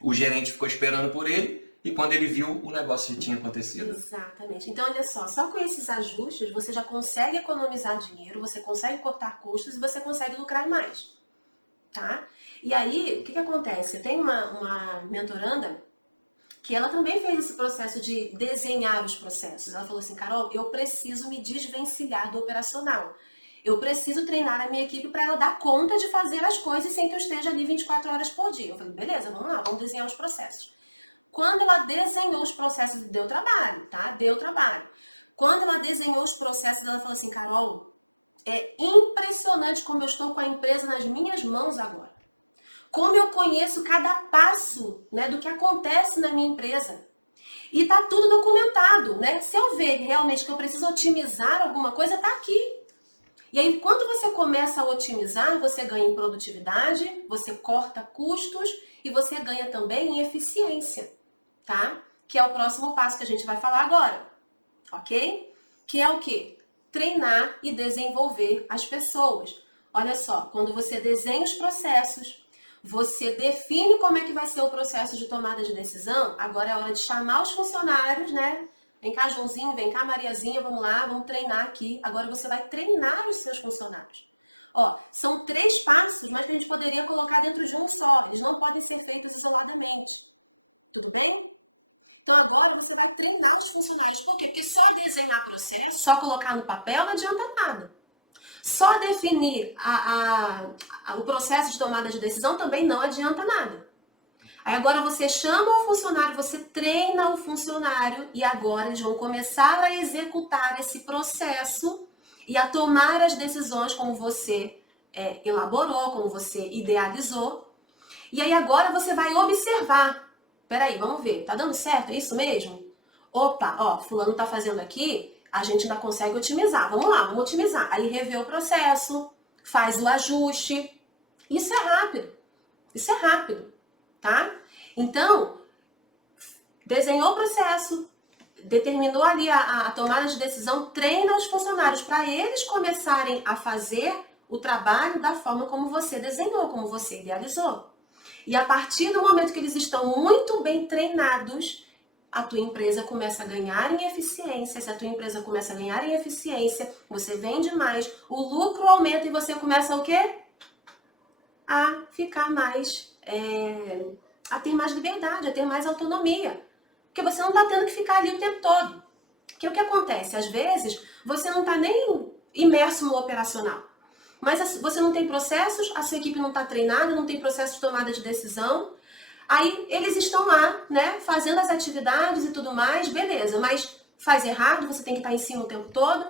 O gerente ficou esperando por ele e quando ele viu, o negócio já tinha acontecido. Exatamente. Então, olha só com esses ajustes você já consegue economizar dinheiro, você consegue cortar custos e você consegue lucrar mais. Tá? E aí, o que acontece? Tem uma mentoranda que ela também fez esse processo de desenhar os processos. Ela falou assim, Carol, eu preciso me desvencilhar do operacional. Eu preciso treinar a minha equipe para ela dar conta de fazer as coisas sem que eu esteja ali 24 horas por dia. Eu falei, beleza, vamos lá, vamos desenhar os processos. Quando ela desenhou os processos, deu trabalho, tá? Deu trabalho. Quando ela desenhou os processos, ela falou assim, Carol, é impressionante como eu estou com a empresa nas minhas mãos agora. Como eu conheço cada passo, né, do que acontece na minha empresa. E tá tudo documentado, né? Se eu ver realmente que eu preciso otimizar alguma coisa, tá aqui. E aí, quando você começa a otimizar, você ganha em produtividade, você corta custos e você ganha também em eficiência, tá? Que é o próximo passo que a gente vai falar agora, ok? Que é o quê? Treinar e desenvolver as pessoas. Olha só, quando você desenha os processos, você define como é que vai ser o processo de tomada de decisão, agora é hora de chamar os funcionários, né? Vem cá, Joãozinho, vem cá, Mariazinha, vamos lá, vamos treinar aqui. Agora você vai treinar os seus funcionários. São 3 passos, mas que a gente poderia colocar dentro de um só. Eles não podem ser feitos isoladamente. Tudo bem? Então agora você vai treinar os funcionários. Por quê? Porque só desenhar processo, só colocar no papel não adianta nada. Só definir o processo de tomada de decisão também não adianta nada. Aí agora você chama o funcionário, você treina o funcionário e agora eles vão começar a executar esse processo e a tomar as decisões como você elaborou, como você idealizou. E aí agora você vai observar. Peraí, vamos ver, tá dando certo? É isso mesmo? Opa, ó, fulano tá fazendo aqui, a gente ainda consegue otimizar. Vamos lá, vamos otimizar. Aí revê o processo, faz o ajuste. Isso é rápido. Isso é rápido, tá? Então, desenhou o processo, determinou ali a tomada de decisão, treina os funcionários para eles começarem a fazer o trabalho da forma como você desenhou, como você idealizou. E a partir do momento que eles estão muito bem treinados, a tua empresa começa a ganhar em eficiência. Se a tua empresa começa a ganhar em eficiência, você vende mais, o lucro aumenta e você começa o quê? A ficar mais, a ter mais liberdade, a ter mais autonomia. Porque você não está tendo que ficar ali o tempo todo. Porque o que acontece? Às vezes, você não está nem imerso no operacional. Mas você não tem processos, a sua equipe não está treinada, não tem processo de tomada de decisão. Aí eles estão lá, né, fazendo as atividades e tudo mais, beleza, mas faz errado, você tem que estar em cima o tempo todo,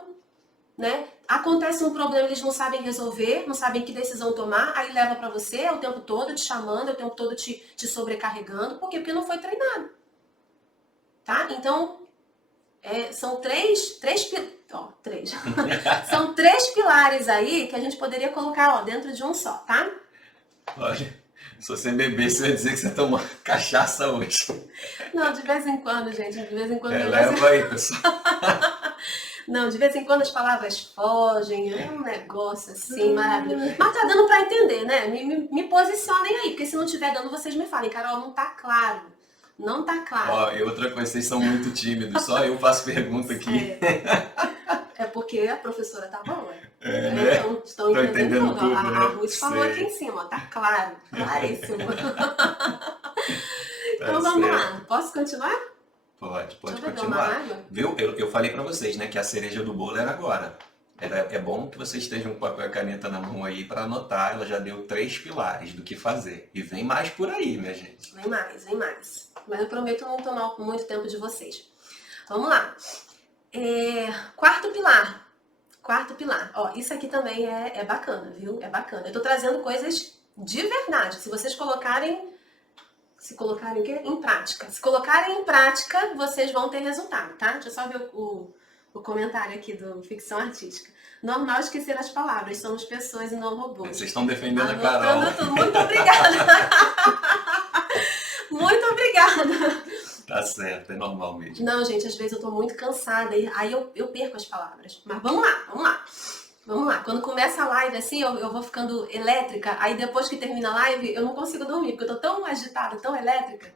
né? Acontece um problema, eles não sabem resolver, não sabem que decisão tomar, aí leva para você o tempo todo te chamando, o tempo todo te sobrecarregando. Por quê? Porque não foi treinado. Tá? Então, são três são três pilares aí que a gente poderia colocar dentro de um só, tá? Olha, se você beber, você vai dizer que você tomou cachaça hoje. Não, de vez em quando, gente, de vez em quando... Leva aí, pessoal. Não, de vez em quando as palavras fogem, é um negócio assim, maravilhoso. Mas tá dando pra entender, né? Me posicionem aí, porque se não tiver dando, vocês me falem. Carol, não tá claro. Não tá claro. Ó, e outra coisa, vocês são muito tímidos, só eu faço pergunta aqui. É porque a professora tá boa. Né? Então, estão entendendo tudo. A né? Ruth falou aqui em cima, ó, tá claro, claríssimo. Então vamos lá, posso continuar? Pode Deixa eu continuar. Viu? Eu falei pra vocês, né, que a cereja do bolo era agora. É bom que vocês estejam com papel e caneta na mão aí para anotar. Ela já deu 3 pilares do que fazer. E vem mais por aí, minha gente. Vem mais, vem mais. Mas eu prometo não tomar muito tempo de vocês. Vamos lá. Quarto pilar. Quarto pilar. Ó, isso aqui também é bacana, viu? É bacana. Eu tô trazendo coisas de verdade. Se vocês colocarem... Se colocarem o quê? Em prática. Se colocarem em prática, vocês vão ter resultado, tá? Deixa eu só ver o comentário aqui do Ficção Artística. Normal esquecer as palavras. Somos pessoas e não robôs. Vocês estão defendendo a Carol. Tudo. Muito obrigada. Muito obrigada. Tá certo, é normal mesmo. Não, gente, às vezes eu tô muito cansada e aí eu perco as palavras. Mas vamos lá. Vamos lá. Quando começa a live assim, eu vou ficando elétrica. Aí depois que termina a live, eu não consigo dormir, porque eu tô tão agitada, tão elétrica,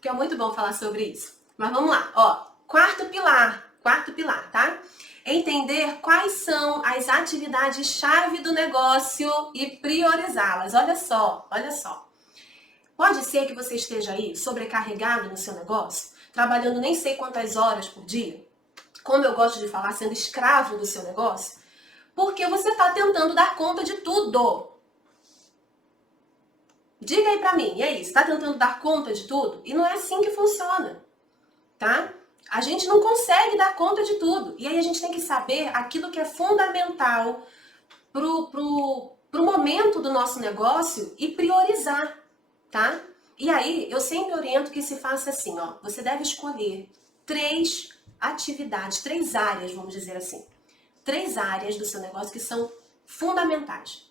que é muito bom falar sobre isso. Mas vamos lá. Ó, quarto pilar, tá? Entender quais são as atividades-chave do negócio e priorizá-las. Olha só. Pode ser que você esteja aí sobrecarregado no seu negócio, trabalhando nem sei quantas horas por dia, como eu gosto de falar, sendo escravo do seu negócio, porque você está tentando dar conta de tudo. Diga aí pra mim, e aí, você está tentando dar conta de tudo? E não é assim que funciona, tá? A gente não consegue dar conta de tudo. E aí a gente tem que saber aquilo que é fundamental pro momento do nosso negócio e priorizar, tá? E aí, eu sempre oriento que se faça assim, ó. Você deve escolher 3 atividades, 3 áreas, vamos dizer assim. 3 áreas do seu negócio que são fundamentais,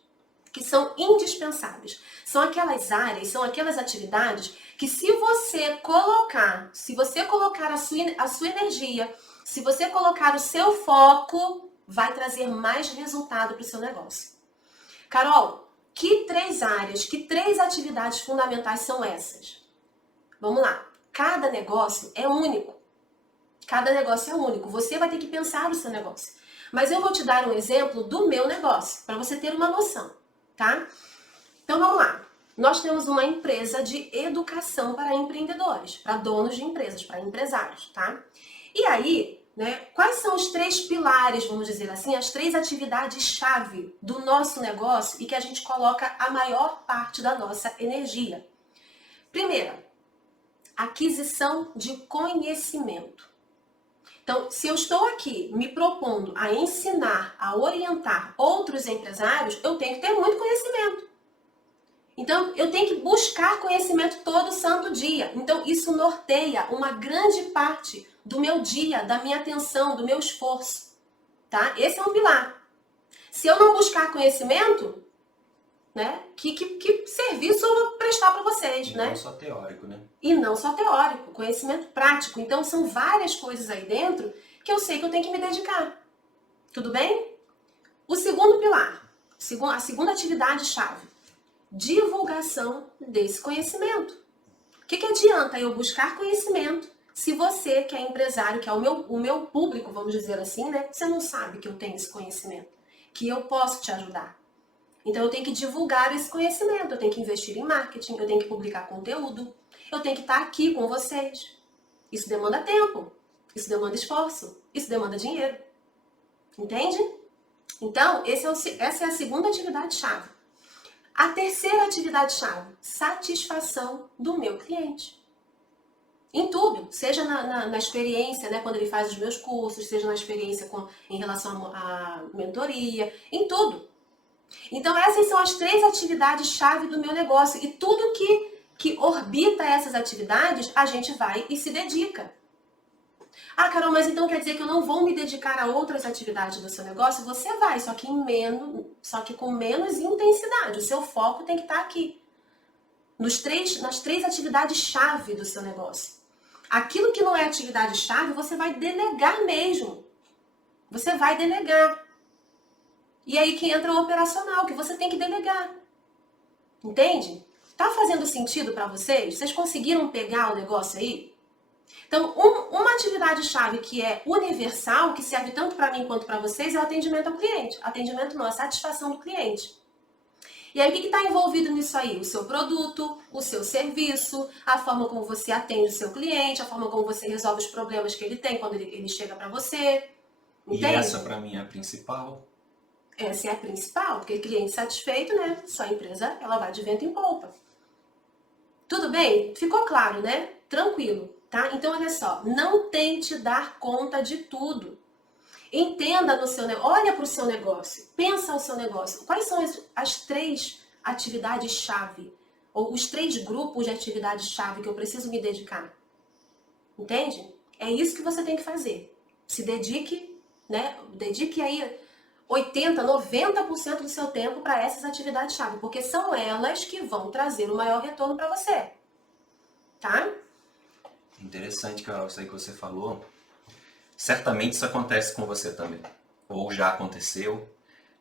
que são indispensáveis. São aquelas áreas, são aquelas atividades que se você colocar a sua energia, se você colocar o seu foco, vai trazer mais resultado para o seu negócio. Carol, que 3 áreas, que 3 atividades fundamentais são essas? Vamos lá. Cada negócio é único. Você vai ter que pensar no seu negócio. Mas eu vou te dar um exemplo do meu negócio, para você ter uma noção, tá? Então vamos lá. nós temos uma empresa de educação para empreendedores, para donos de empresas, para empresários, tá? E aí, né, quais são os 3 pilares, vamos dizer assim, as 3 atividades-chave do nosso negócio e que a gente coloca a maior parte da nossa energia? Primeira, aquisição de conhecimento. Então, se eu estou aqui me propondo a ensinar, a orientar outros empresários, eu tenho que ter muito conhecimento. Então, eu tenho que buscar conhecimento todo santo dia. Então, isso norteia uma grande parte do meu dia, da minha atenção, do meu esforço. Tá? Esse é um pilar. Se eu não buscar conhecimento, né, que serviço eu vou prestar para vocês, E né? não só teórico, né? E não só teórico, conhecimento prático. Então, são várias coisas aí dentro que eu sei que eu tenho que me dedicar. Tudo bem? O segundo pilar, a segunda atividade-chave, divulgação desse conhecimento. O que adianta eu buscar conhecimento se você, que é empresário, que é o meu público, vamos dizer assim, né? Você não sabe que eu tenho esse conhecimento, que eu posso te ajudar. Então, eu tenho que divulgar esse conhecimento, eu tenho que investir em marketing, eu tenho que publicar conteúdo, eu tenho que estar aqui com vocês. Isso demanda tempo, isso demanda esforço, isso demanda dinheiro. Entende? Então, essa é a segunda atividade-chave. A terceira atividade-chave, satisfação do meu cliente. Em tudo, seja na experiência, né, quando ele faz os meus cursos, seja na experiência em relação à mentoria, em tudo. Então, essas são as 3 atividades-chave do meu negócio. E tudo que orbita essas atividades, a gente vai e se dedica. Ah, Carol, mas então quer dizer que eu não vou me dedicar a outras atividades do seu negócio? Você vai, só que com menos intensidade. O seu foco tem que estar aqui. Nas 3 atividades-chave do seu negócio. Aquilo que não é atividade-chave, você vai delegar mesmo. Você vai delegar. E aí que entra o operacional, que você tem que delegar. Entende? Tá fazendo sentido para vocês? Vocês conseguiram pegar o negócio aí? Então, uma atividade-chave que é universal, que serve tanto para mim quanto para vocês, é o atendimento ao cliente. Atendimento não, a satisfação do cliente. E aí, o que está envolvido nisso aí? O seu produto, o seu serviço, a forma como você atende o seu cliente, a forma como você resolve os problemas que ele tem quando ele chega para você. Entende? E essa, para mim, é a principal. Essa é a principal, porque cliente satisfeito, né? Sua empresa, ela vai de vento em polpa. Tudo bem? Ficou claro, né? Tranquilo, tá? Então, olha só, não tente dar conta de tudo. Entenda no seu negócio, olha para o seu negócio, pensa o seu negócio. Quais são as 3 atividades-chave? Ou os 3 grupos de atividades-chave que eu preciso me dedicar? Entende? É isso que você tem que fazer. Se dedique, né? Dedique aí 80%, 90% do seu tempo para essas atividades-chave, porque são elas que vão trazer o maior retorno para você. Tá? Interessante, Carol, isso aí que você falou. Certamente isso acontece com você também. Ou já aconteceu.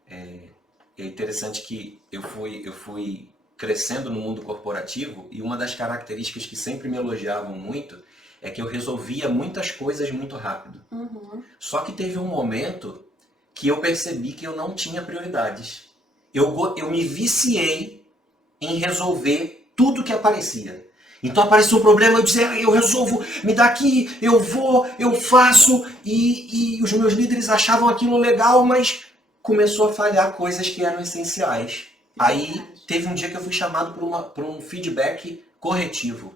É interessante que eu fui crescendo no mundo corporativo e uma das características que sempre me elogiavam muito é que eu resolvia muitas coisas muito rápido. Uhum. Só que teve um momento que eu percebi que eu não tinha prioridades. Eu me viciei em resolver tudo que aparecia. Então apareceu um problema, eu dizia, eu resolvo, me dá aqui, eu vou, eu faço, e os meus líderes achavam aquilo legal, mas começou a falhar coisas que eram essenciais. Aí teve um dia que eu fui chamado por um feedback corretivo.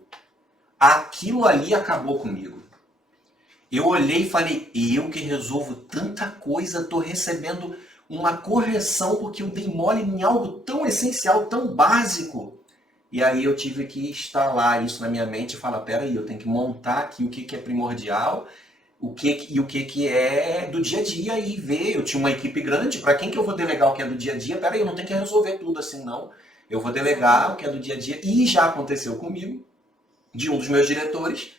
Aquilo ali acabou comigo. Eu olhei e falei, eu que resolvo tanta coisa, estou recebendo uma correção porque eu dei mole em algo tão essencial, tão básico. E aí eu tive que instalar isso na minha mente e falar, peraí, eu tenho que montar aqui o que é primordial o que é do dia a dia e ver. Eu tinha uma equipe grande, para quem que eu vou delegar o que é do dia a dia? Peraí, eu não tenho que resolver tudo assim, não. Eu vou delegar o que é do dia a dia. E já aconteceu comigo, de um dos meus diretores,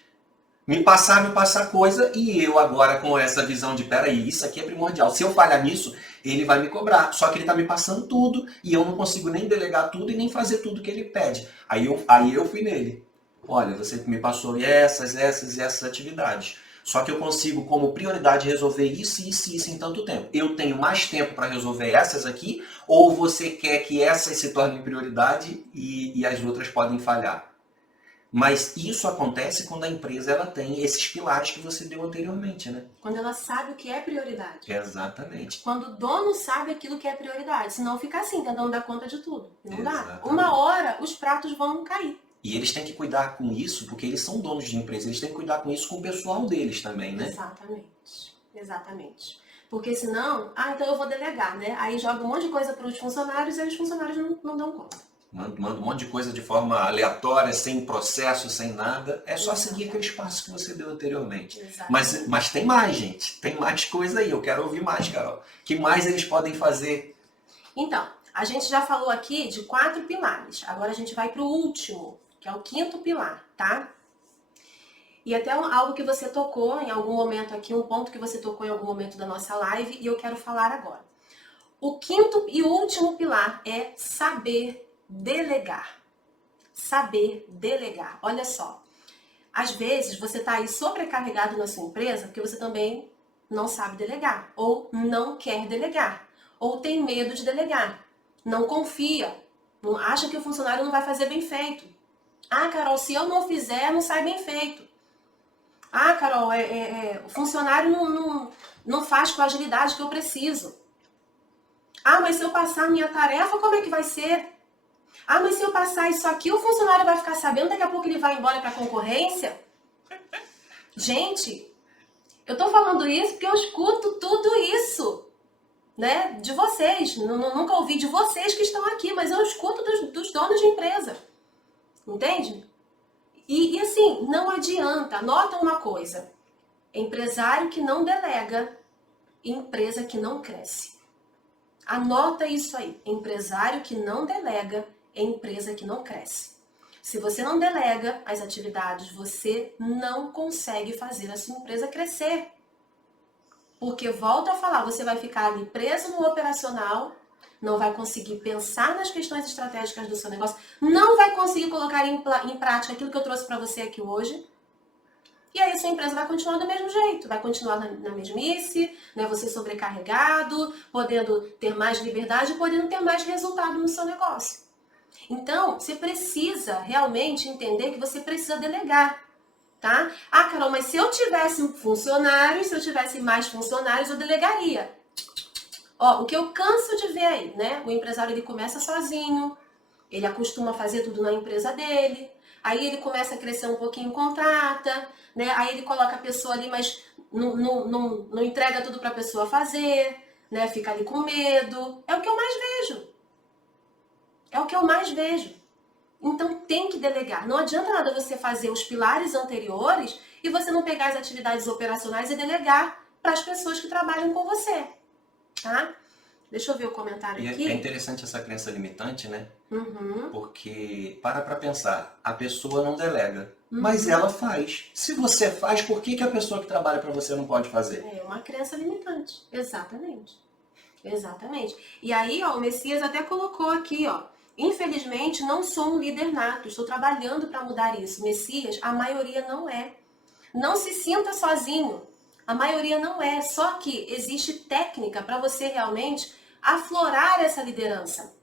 me passar coisa, e eu agora com essa visão de, peraí, isso aqui é primordial. Se eu falhar nisso, ele vai me cobrar. Só que ele está me passando tudo, e eu não consigo nem delegar tudo e nem fazer tudo que ele pede. Aí eu fui nele. Olha, você me passou essas atividades. Só que eu consigo, como prioridade, resolver isso, isso e isso em tanto tempo. Eu tenho mais tempo para resolver essas aqui, ou você quer que essas se tornem prioridade e as outras podem falhar? Mas isso acontece quando a empresa ela tem esses pilares que você deu anteriormente, né? Quando ela sabe o que é prioridade. Exatamente. Quando o dono sabe aquilo que é prioridade. Senão fica assim, tentando dar conta de tudo. Não dá. Exatamente. Uma hora, os pratos vão cair. E eles têm que cuidar com isso, porque eles são donos de empresa, eles têm que cuidar com isso com o pessoal deles também, né? Exatamente. Exatamente. Porque senão, então eu vou delegar, né? Aí joga um monte de coisa para os funcionários e aí os funcionários não dão conta. Manda um monte de coisa de forma aleatória, sem processo, sem nada. É só seguir aqueles passos que você deu anteriormente. Mas tem mais, gente. Tem mais coisa aí. Eu quero ouvir mais, Carol. O que mais eles podem fazer? Então, a gente já falou aqui de 4 pilares. Agora a gente vai para o último, que é o 5º pilar, tá? E até algo que você tocou em algum momento aqui, um ponto que você tocou em algum momento da nossa live e eu quero falar agora. O 5º e último pilar é saber delegar. Saber delegar. Olha só. Às vezes você está aí sobrecarregado na sua empresa porque você também não sabe delegar. Ou não quer delegar. Ou tem medo de delegar. Não confia. Não acha que o funcionário não vai fazer bem feito. Carol, se eu não fizer, não sai bem feito. Carol, o funcionário não faz com a agilidade que eu preciso. Mas se eu passar a minha tarefa, como é que vai ser? Mas se eu passar isso aqui, o funcionário vai ficar sabendo, daqui a pouco ele vai embora para a concorrência? Gente, eu tô falando isso porque eu escuto tudo isso, né? De vocês. Nunca ouvi de vocês que estão aqui, mas eu escuto dos donos de empresa. Entende? E assim, não adianta. Nota uma coisa. Empresário que não delega, empresa que não cresce. Anota isso aí. Empresário que não delega, é empresa que não cresce. Se você não delega as atividades, você não consegue fazer a sua empresa crescer. Porque, volto a falar, você vai ficar ali preso no operacional, não vai conseguir pensar nas questões estratégicas do seu negócio, não vai conseguir colocar em prática aquilo que eu trouxe para você aqui hoje. E aí a sua empresa vai continuar do mesmo jeito, vai continuar na mesmice, né? Você sobrecarregado, podendo ter mais liberdade, podendo ter mais resultado no seu negócio. Então, você precisa realmente entender que você precisa delegar, tá? Carol, mas se eu tivesse funcionários, se eu tivesse mais funcionários, eu delegaria. O que eu canso de ver aí, né? O empresário, ele começa sozinho, ele acostuma a fazer tudo na empresa dele, aí ele começa a crescer um pouquinho, contrata, né? Aí ele coloca a pessoa ali, mas não entrega tudo para a pessoa fazer, né? Fica ali com medo. É o que eu mais vejo. É o que eu mais vejo. Então tem que delegar. Não adianta nada você fazer os pilares anteriores e você não pegar as atividades operacionais e delegar para as pessoas que trabalham com você. Tá? Deixa eu ver o comentário aqui. É interessante essa crença limitante, né? Uhum. Porque, para pensar, a pessoa não delega, mas ela faz. Se você faz, por que a pessoa que trabalha para você não pode fazer? É uma crença limitante. Exatamente. Exatamente. E aí, o Messias até colocou aqui, infelizmente, não sou um líder nato, estou trabalhando para mudar isso. Messias, a maioria não é. Não se sinta sozinho. A maioria não é. Só que existe técnica para você realmente aflorar essa liderança.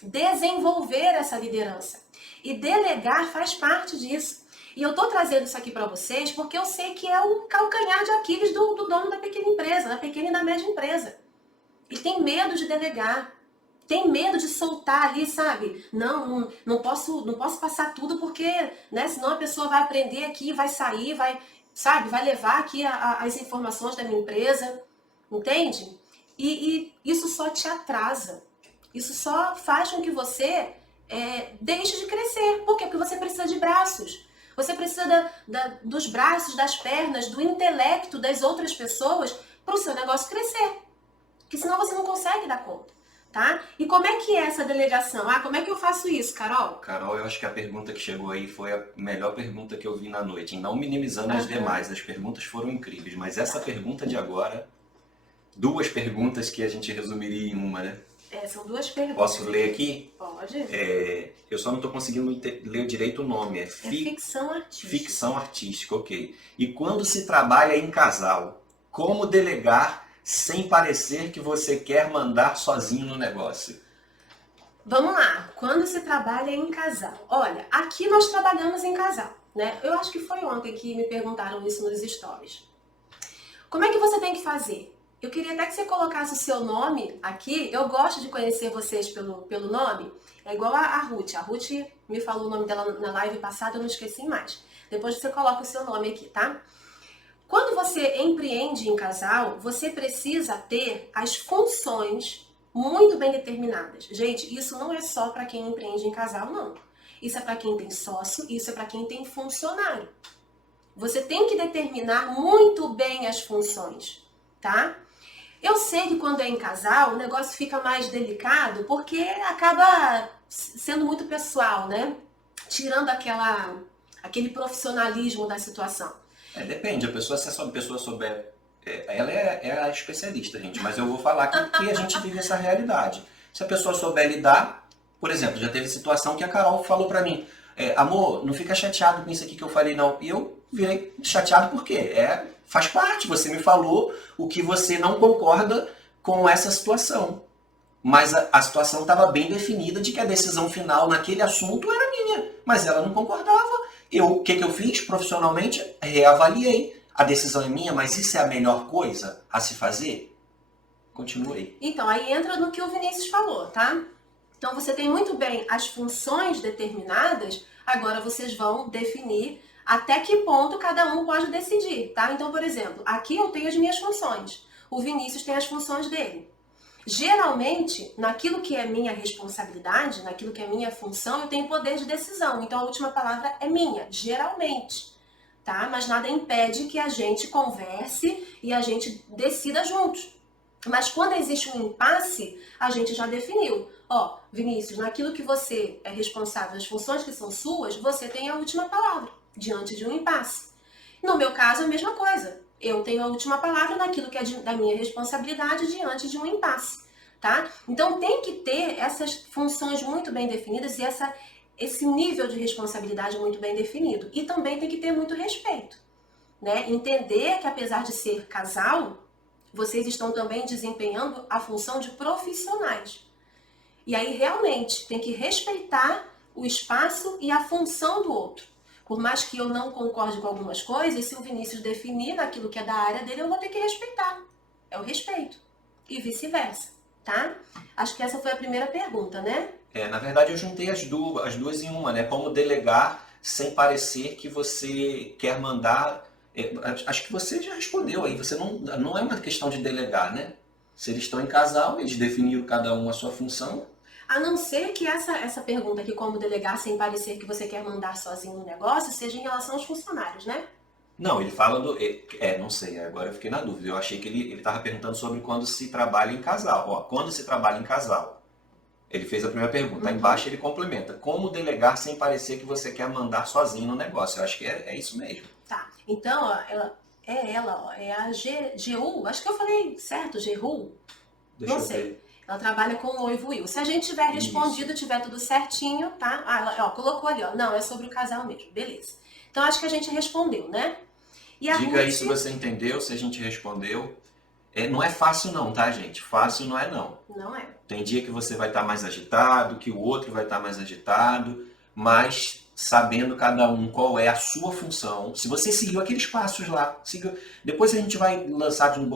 Desenvolver essa liderança. E delegar faz parte disso. E eu estou trazendo isso aqui para vocês porque eu sei que é o calcanhar de Aquiles do dono da pequena empresa, da pequena e da média empresa. Ele tem medo de delegar. Tem medo de soltar ali, sabe? Não posso passar tudo porque, né, senão a pessoa vai aprender aqui, vai sair, vai levar aqui as informações da minha empresa, entende? E isso só te atrasa. Isso só faz com que você deixe de crescer. Por quê? Porque você precisa de braços. Você precisa dos braços, das pernas, do intelecto das outras pessoas para o seu negócio crescer. Porque senão você não consegue dar conta. Tá? E como é que é essa delegação? Como é que eu faço isso, Carol? Carol, eu acho que a pergunta que chegou aí foi a melhor pergunta que eu vi na noite. Não minimizando as demais, as perguntas foram incríveis. Mas essa pergunta de agora, 2 perguntas que a gente resumiria em uma, né? São duas perguntas. Posso ler aqui? Pode. Eu só não estou conseguindo ler direito o nome. Ficção artística. Ficção artística, ok. E quando se trabalha em casal, como delegar sem parecer que você quer mandar sozinho no negócio? Vamos lá. Quando se trabalha em casal. Olha, aqui nós trabalhamos em casal, né? Eu acho que foi ontem que me perguntaram isso nos stories. Como é que você tem que fazer? Eu queria até que você colocasse o seu nome aqui. Eu gosto de conhecer vocês pelo nome. É igual a Ruth. A Ruth me falou o nome dela na live passada, eu não esqueci mais. Depois você coloca o seu nome aqui, tá? Quando você empreende em casal, você precisa ter as funções muito bem determinadas. Gente, isso não é só para quem empreende em casal, não. Isso é para quem tem sócio, isso é para quem tem funcionário. Você tem que determinar muito bem as funções, tá? Eu sei que quando é em casal, o negócio fica mais delicado porque acaba sendo muito pessoal, né? Tirando aquele profissionalismo da situação. Depende, se a pessoa souber, ela é a especialista, gente, mas eu vou falar que a gente vive essa realidade. Se a pessoa souber lidar, por exemplo, já teve situação que a Carol falou pra mim, amor, não fica chateado com isso aqui que eu falei não. E eu virei chateado porque faz parte, você me falou o que você não concorda com essa situação. Mas a situação estava bem definida de que a decisão final naquele assunto era minha, mas ela não concordava. O que eu fiz profissionalmente? Reavaliei. A decisão é minha, mas isso é a melhor coisa a se fazer? Continuei. Então, aí entra no que o Vinícius falou, tá? Então, você tem muito bem as funções determinadas, agora vocês vão definir até que ponto cada um pode decidir, tá? Então, por exemplo, aqui eu tenho as minhas funções, o Vinícius tem as funções dele. Geralmente, naquilo que é minha responsabilidade, naquilo que é minha função, eu tenho poder de decisão. Então, a última palavra é minha, geralmente, tá? Mas nada impede que a gente converse e a gente decida juntos. Mas quando existe um impasse, a gente já definiu. Ó, Vinícius, naquilo que você é responsável, as funções que são suas, você tem a última palavra diante de um impasse. No meu caso, é a mesma coisa. Eu tenho a última palavra naquilo que é da minha responsabilidade diante de um impasse, tá? Então tem que ter essas funções muito bem definidas e esse nível de responsabilidade muito bem definido. E também tem que ter muito respeito, né? Entender que apesar de ser casal, vocês estão também desempenhando a função de profissionais. E aí realmente tem que respeitar o espaço e a função do outro. Por mais que eu não concorde com algumas coisas, se o Vinícius definir naquilo que é da área dele, eu vou ter que respeitar. É o respeito. E vice-versa, tá? Acho que essa foi a primeira pergunta, né? Na verdade, eu juntei as duas em uma, né? Como delegar sem parecer que você quer mandar... acho que você já respondeu aí. Você não é uma questão de delegar, né? Se eles estão em casal, eles definiram cada um a sua função. A não ser que essa pergunta aqui, como delegar sem parecer que você quer mandar sozinho no negócio, seja em relação aos funcionários, né? Não, ele fala do... não sei, agora eu fiquei na dúvida. Eu achei que ele estava perguntando sobre quando se trabalha em casal. Ó, quando se trabalha em casal. Ele fez a primeira pergunta. Aí embaixo ele complementa. Como delegar sem parecer que você quer mandar sozinho no negócio? Eu acho que é isso mesmo. Tá. Então, ó, ela, é a GU. Acho que eu falei certo, GU. Não sei. Ela trabalha com o noivo Will. Se a gente tiver respondido, tiver tudo certinho, tá? Ela colocou ali, ó. Não, é sobre o casal mesmo. Beleza. Então, acho que a gente respondeu, né? E Diga aí se você entendeu, se a gente respondeu. Não é fácil não, tá, gente? Fácil não é não. Não é. Tem dia que você vai estar mais agitado, que o outro vai estar mais agitado, mas sabendo cada um qual é a sua função. Se você seguiu aqueles passos lá, depois a gente vai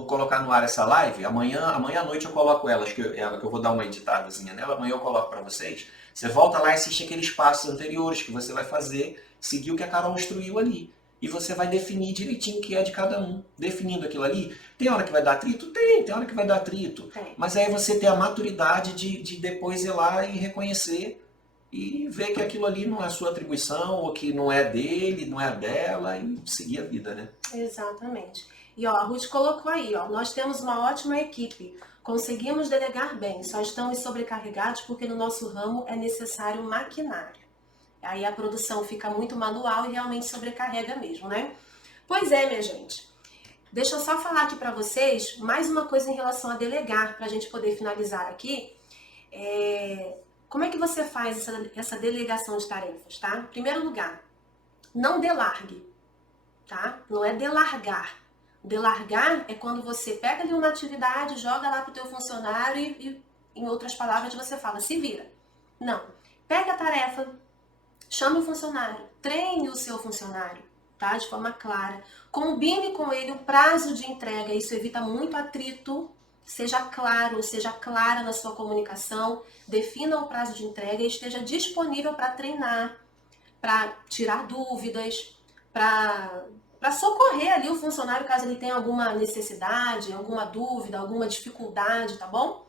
colocar no ar essa live. Amanhã à noite eu coloco ela, que eu vou dar uma editadazinha nela. Amanhã eu coloco para vocês. Você volta lá e assiste aqueles passos anteriores que você vai fazer, seguir o que a Carol instruiu ali. E você vai definir direitinho o que é de cada um. Definindo aquilo ali. Tem hora que vai dar atrito? Tem hora que vai dar atrito. Tem. Mas aí você tem a maturidade de depois ir lá e reconhecer e ver que aquilo ali não é sua atribuição, ou que não é dele, não é dela, e seguir a vida, né? Exatamente. E ó, a Ruth colocou aí, ó, nós temos uma ótima equipe, conseguimos delegar bem, só estamos sobrecarregados porque no nosso ramo é necessário maquinário. Aí a produção fica muito manual e realmente sobrecarrega mesmo, né? Pois é, minha gente. Deixa eu só falar aqui para vocês mais uma coisa em relação a delegar, para a gente poder finalizar aqui. Como é que você faz essa delegação de tarefas, tá? Em primeiro lugar, não delargue, tá? Não é delargar. Delargar é quando você pega ali uma atividade, joga lá pro teu funcionário e em outras palavras, você fala, se vira. Não. Pega a tarefa, chame o funcionário, treine o seu funcionário, tá? De forma clara. Combine com ele o prazo de entrega, isso evita muito atrito. Seja claro, seja clara na sua comunicação, defina o prazo de entrega e esteja disponível para treinar, para tirar dúvidas, para socorrer ali o funcionário caso ele tenha alguma necessidade, alguma dúvida, alguma dificuldade, tá bom?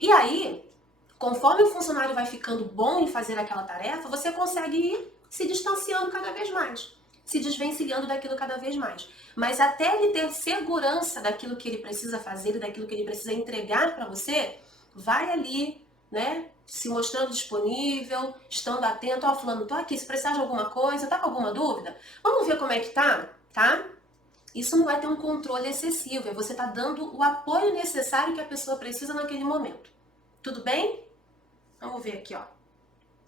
E aí, conforme o funcionário vai ficando bom em fazer aquela tarefa, você consegue ir se distanciando cada vez mais, se desvencilhando daquilo cada vez mais. Mas até ele ter segurança daquilo que ele precisa fazer, daquilo que ele precisa entregar para você, vai ali, né, se mostrando disponível, estando atento, ó, fulano, tô aqui, se precisar de alguma coisa, tá com alguma dúvida? Vamos ver como é que tá? Isso não é ter um controle excessivo, é você tá dando o apoio necessário que a pessoa precisa naquele momento. Tudo bem? Vamos ver aqui, ó.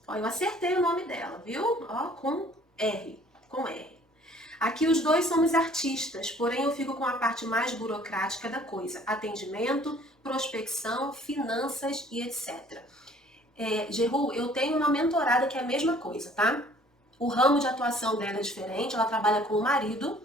Ó, eu acertei o nome dela, viu? Ó, com R. Aqui os dois somos artistas, porém eu fico com a parte mais burocrática da coisa. Atendimento, prospecção, finanças e etc. Geru, eu tenho uma mentorada que é a mesma coisa, tá? O ramo de atuação dela é diferente, ela trabalha com o marido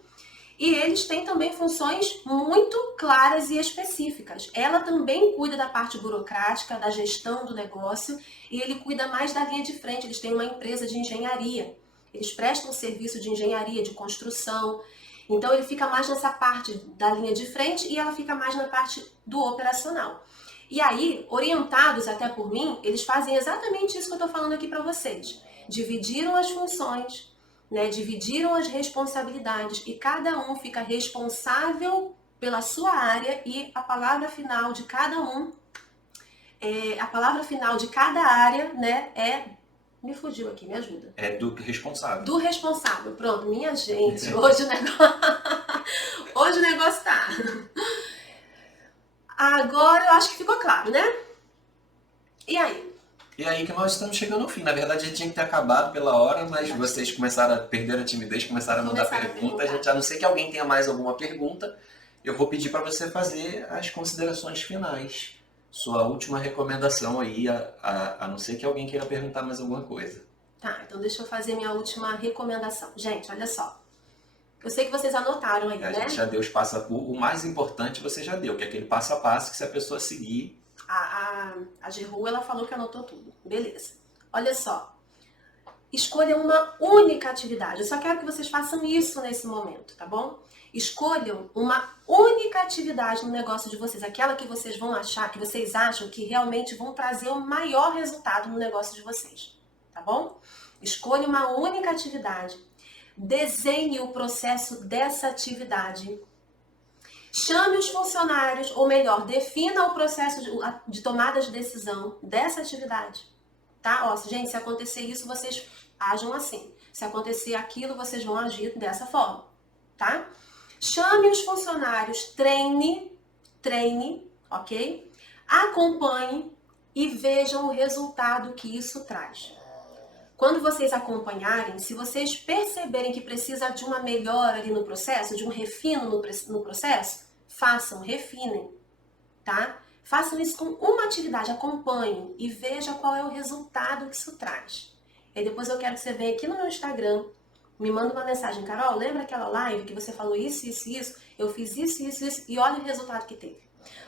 e eles têm também funções muito claras e específicas. Ela também cuida da parte burocrática, da gestão do negócio e ele cuida mais da linha de frente. Eles têm uma empresa de engenharia. Eles prestam serviço de engenharia, de construção. Então ele fica mais nessa parte da linha de frente e ela fica mais na parte do operacional. E aí, orientados até por mim, eles fazem exatamente isso que eu estou falando aqui para vocês. Dividiram as funções, né? Dividiram as responsabilidades e cada um fica responsável pela sua área e a palavra final de cada área, né, me fugiu aqui, me ajuda. É do responsável. Do responsável. Pronto, minha gente, hoje o negócio tá. Agora eu acho que ficou claro, né? E aí? E aí que nós estamos chegando ao fim. Na verdade, a gente tinha que ter acabado pela hora, mas vocês começaram a perder a timidez, começaram a mandar perguntas. A gente, a não ser que alguém tenha mais alguma pergunta, eu vou pedir para você fazer as considerações finais. Sua última recomendação aí, a não ser que alguém queira perguntar mais alguma coisa. Tá, então deixa eu fazer minha última recomendação. Gente, olha só. Eu sei que vocês anotaram aí, né? A gente já deu os passo a passo. O mais importante você já deu, que é aquele passo a passo que se a pessoa seguir... A Geru, ela falou que anotou tudo. Beleza. Olha só. Escolha uma única atividade. Eu só quero que vocês façam isso nesse momento, tá bom? Escolham uma única atividade no negócio de vocês. Aquela que vocês vão achar, que vocês acham que realmente vão trazer o maior resultado no negócio de vocês. Tá bom? Escolha uma única atividade. Desenhe o processo dessa atividade. Chame os funcionários, ou melhor, defina o processo de tomada de decisão dessa atividade. Tá? Ó, gente, se acontecer isso, vocês ajam assim. Se acontecer aquilo, vocês vão agir dessa forma. Tá? Chame os funcionários, treine, ok? Acompanhe e vejam o resultado que isso traz. Quando vocês acompanharem, se vocês perceberem que precisa de uma melhora ali no processo, de um refino no processo, façam, refinem, tá? Façam isso com uma atividade, acompanhem e veja qual é o resultado que isso traz. E depois eu quero que você venha aqui no meu Instagram, me manda uma mensagem, Carol, lembra aquela live que você falou isso, eu fiz isso, e olha o resultado que teve.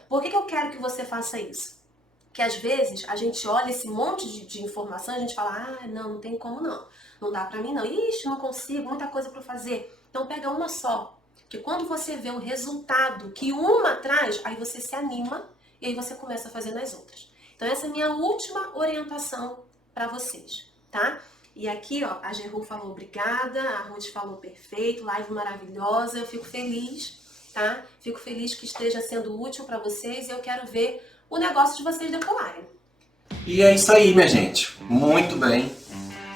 Por que eu quero que você faça isso? Que às vezes a gente olha esse monte de informação e a gente fala, não tem como não. Não dá pra mim não. Ixi, não consigo, muita coisa pra fazer. Então pega uma só. Porque quando você vê o resultado que uma traz, aí você se anima e aí você começa a fazer nas outras. Então essa é a minha última orientação pra vocês, tá? E aqui, ó, a Geru falou obrigada, a Ruth falou perfeito, live maravilhosa, eu fico feliz, tá? Fico feliz que esteja sendo útil pra vocês e eu quero ver o negócio de vocês decolarem. E é isso aí, minha gente. Muito bem.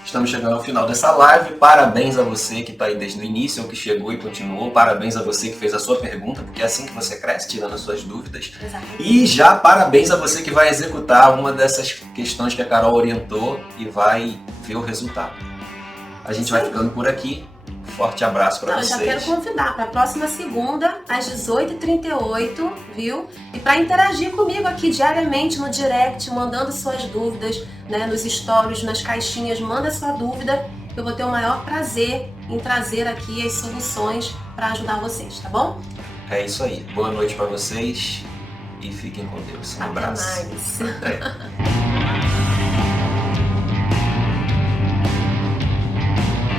Estamos chegando ao final dessa live. Parabéns a você que está aí desde o início, ou que chegou e continuou. Parabéns a você que fez a sua pergunta, porque é assim que você cresce, tirando as suas dúvidas. Exatamente. E já parabéns a você que vai executar uma dessas questões que a Carol orientou e vai ver o resultado. A gente vai ficando por aqui. Forte abraço para vocês. Eu já quero convidar para a próxima segunda, às 18h38, viu? E para interagir comigo aqui diariamente no direct, mandando suas dúvidas, né, nos stories, nas caixinhas, manda sua dúvida. Eu vou ter o maior prazer em trazer aqui as soluções para ajudar vocês, tá bom? É isso aí. Boa noite para vocês e fiquem com Deus. Um abraço. Até mais. Até.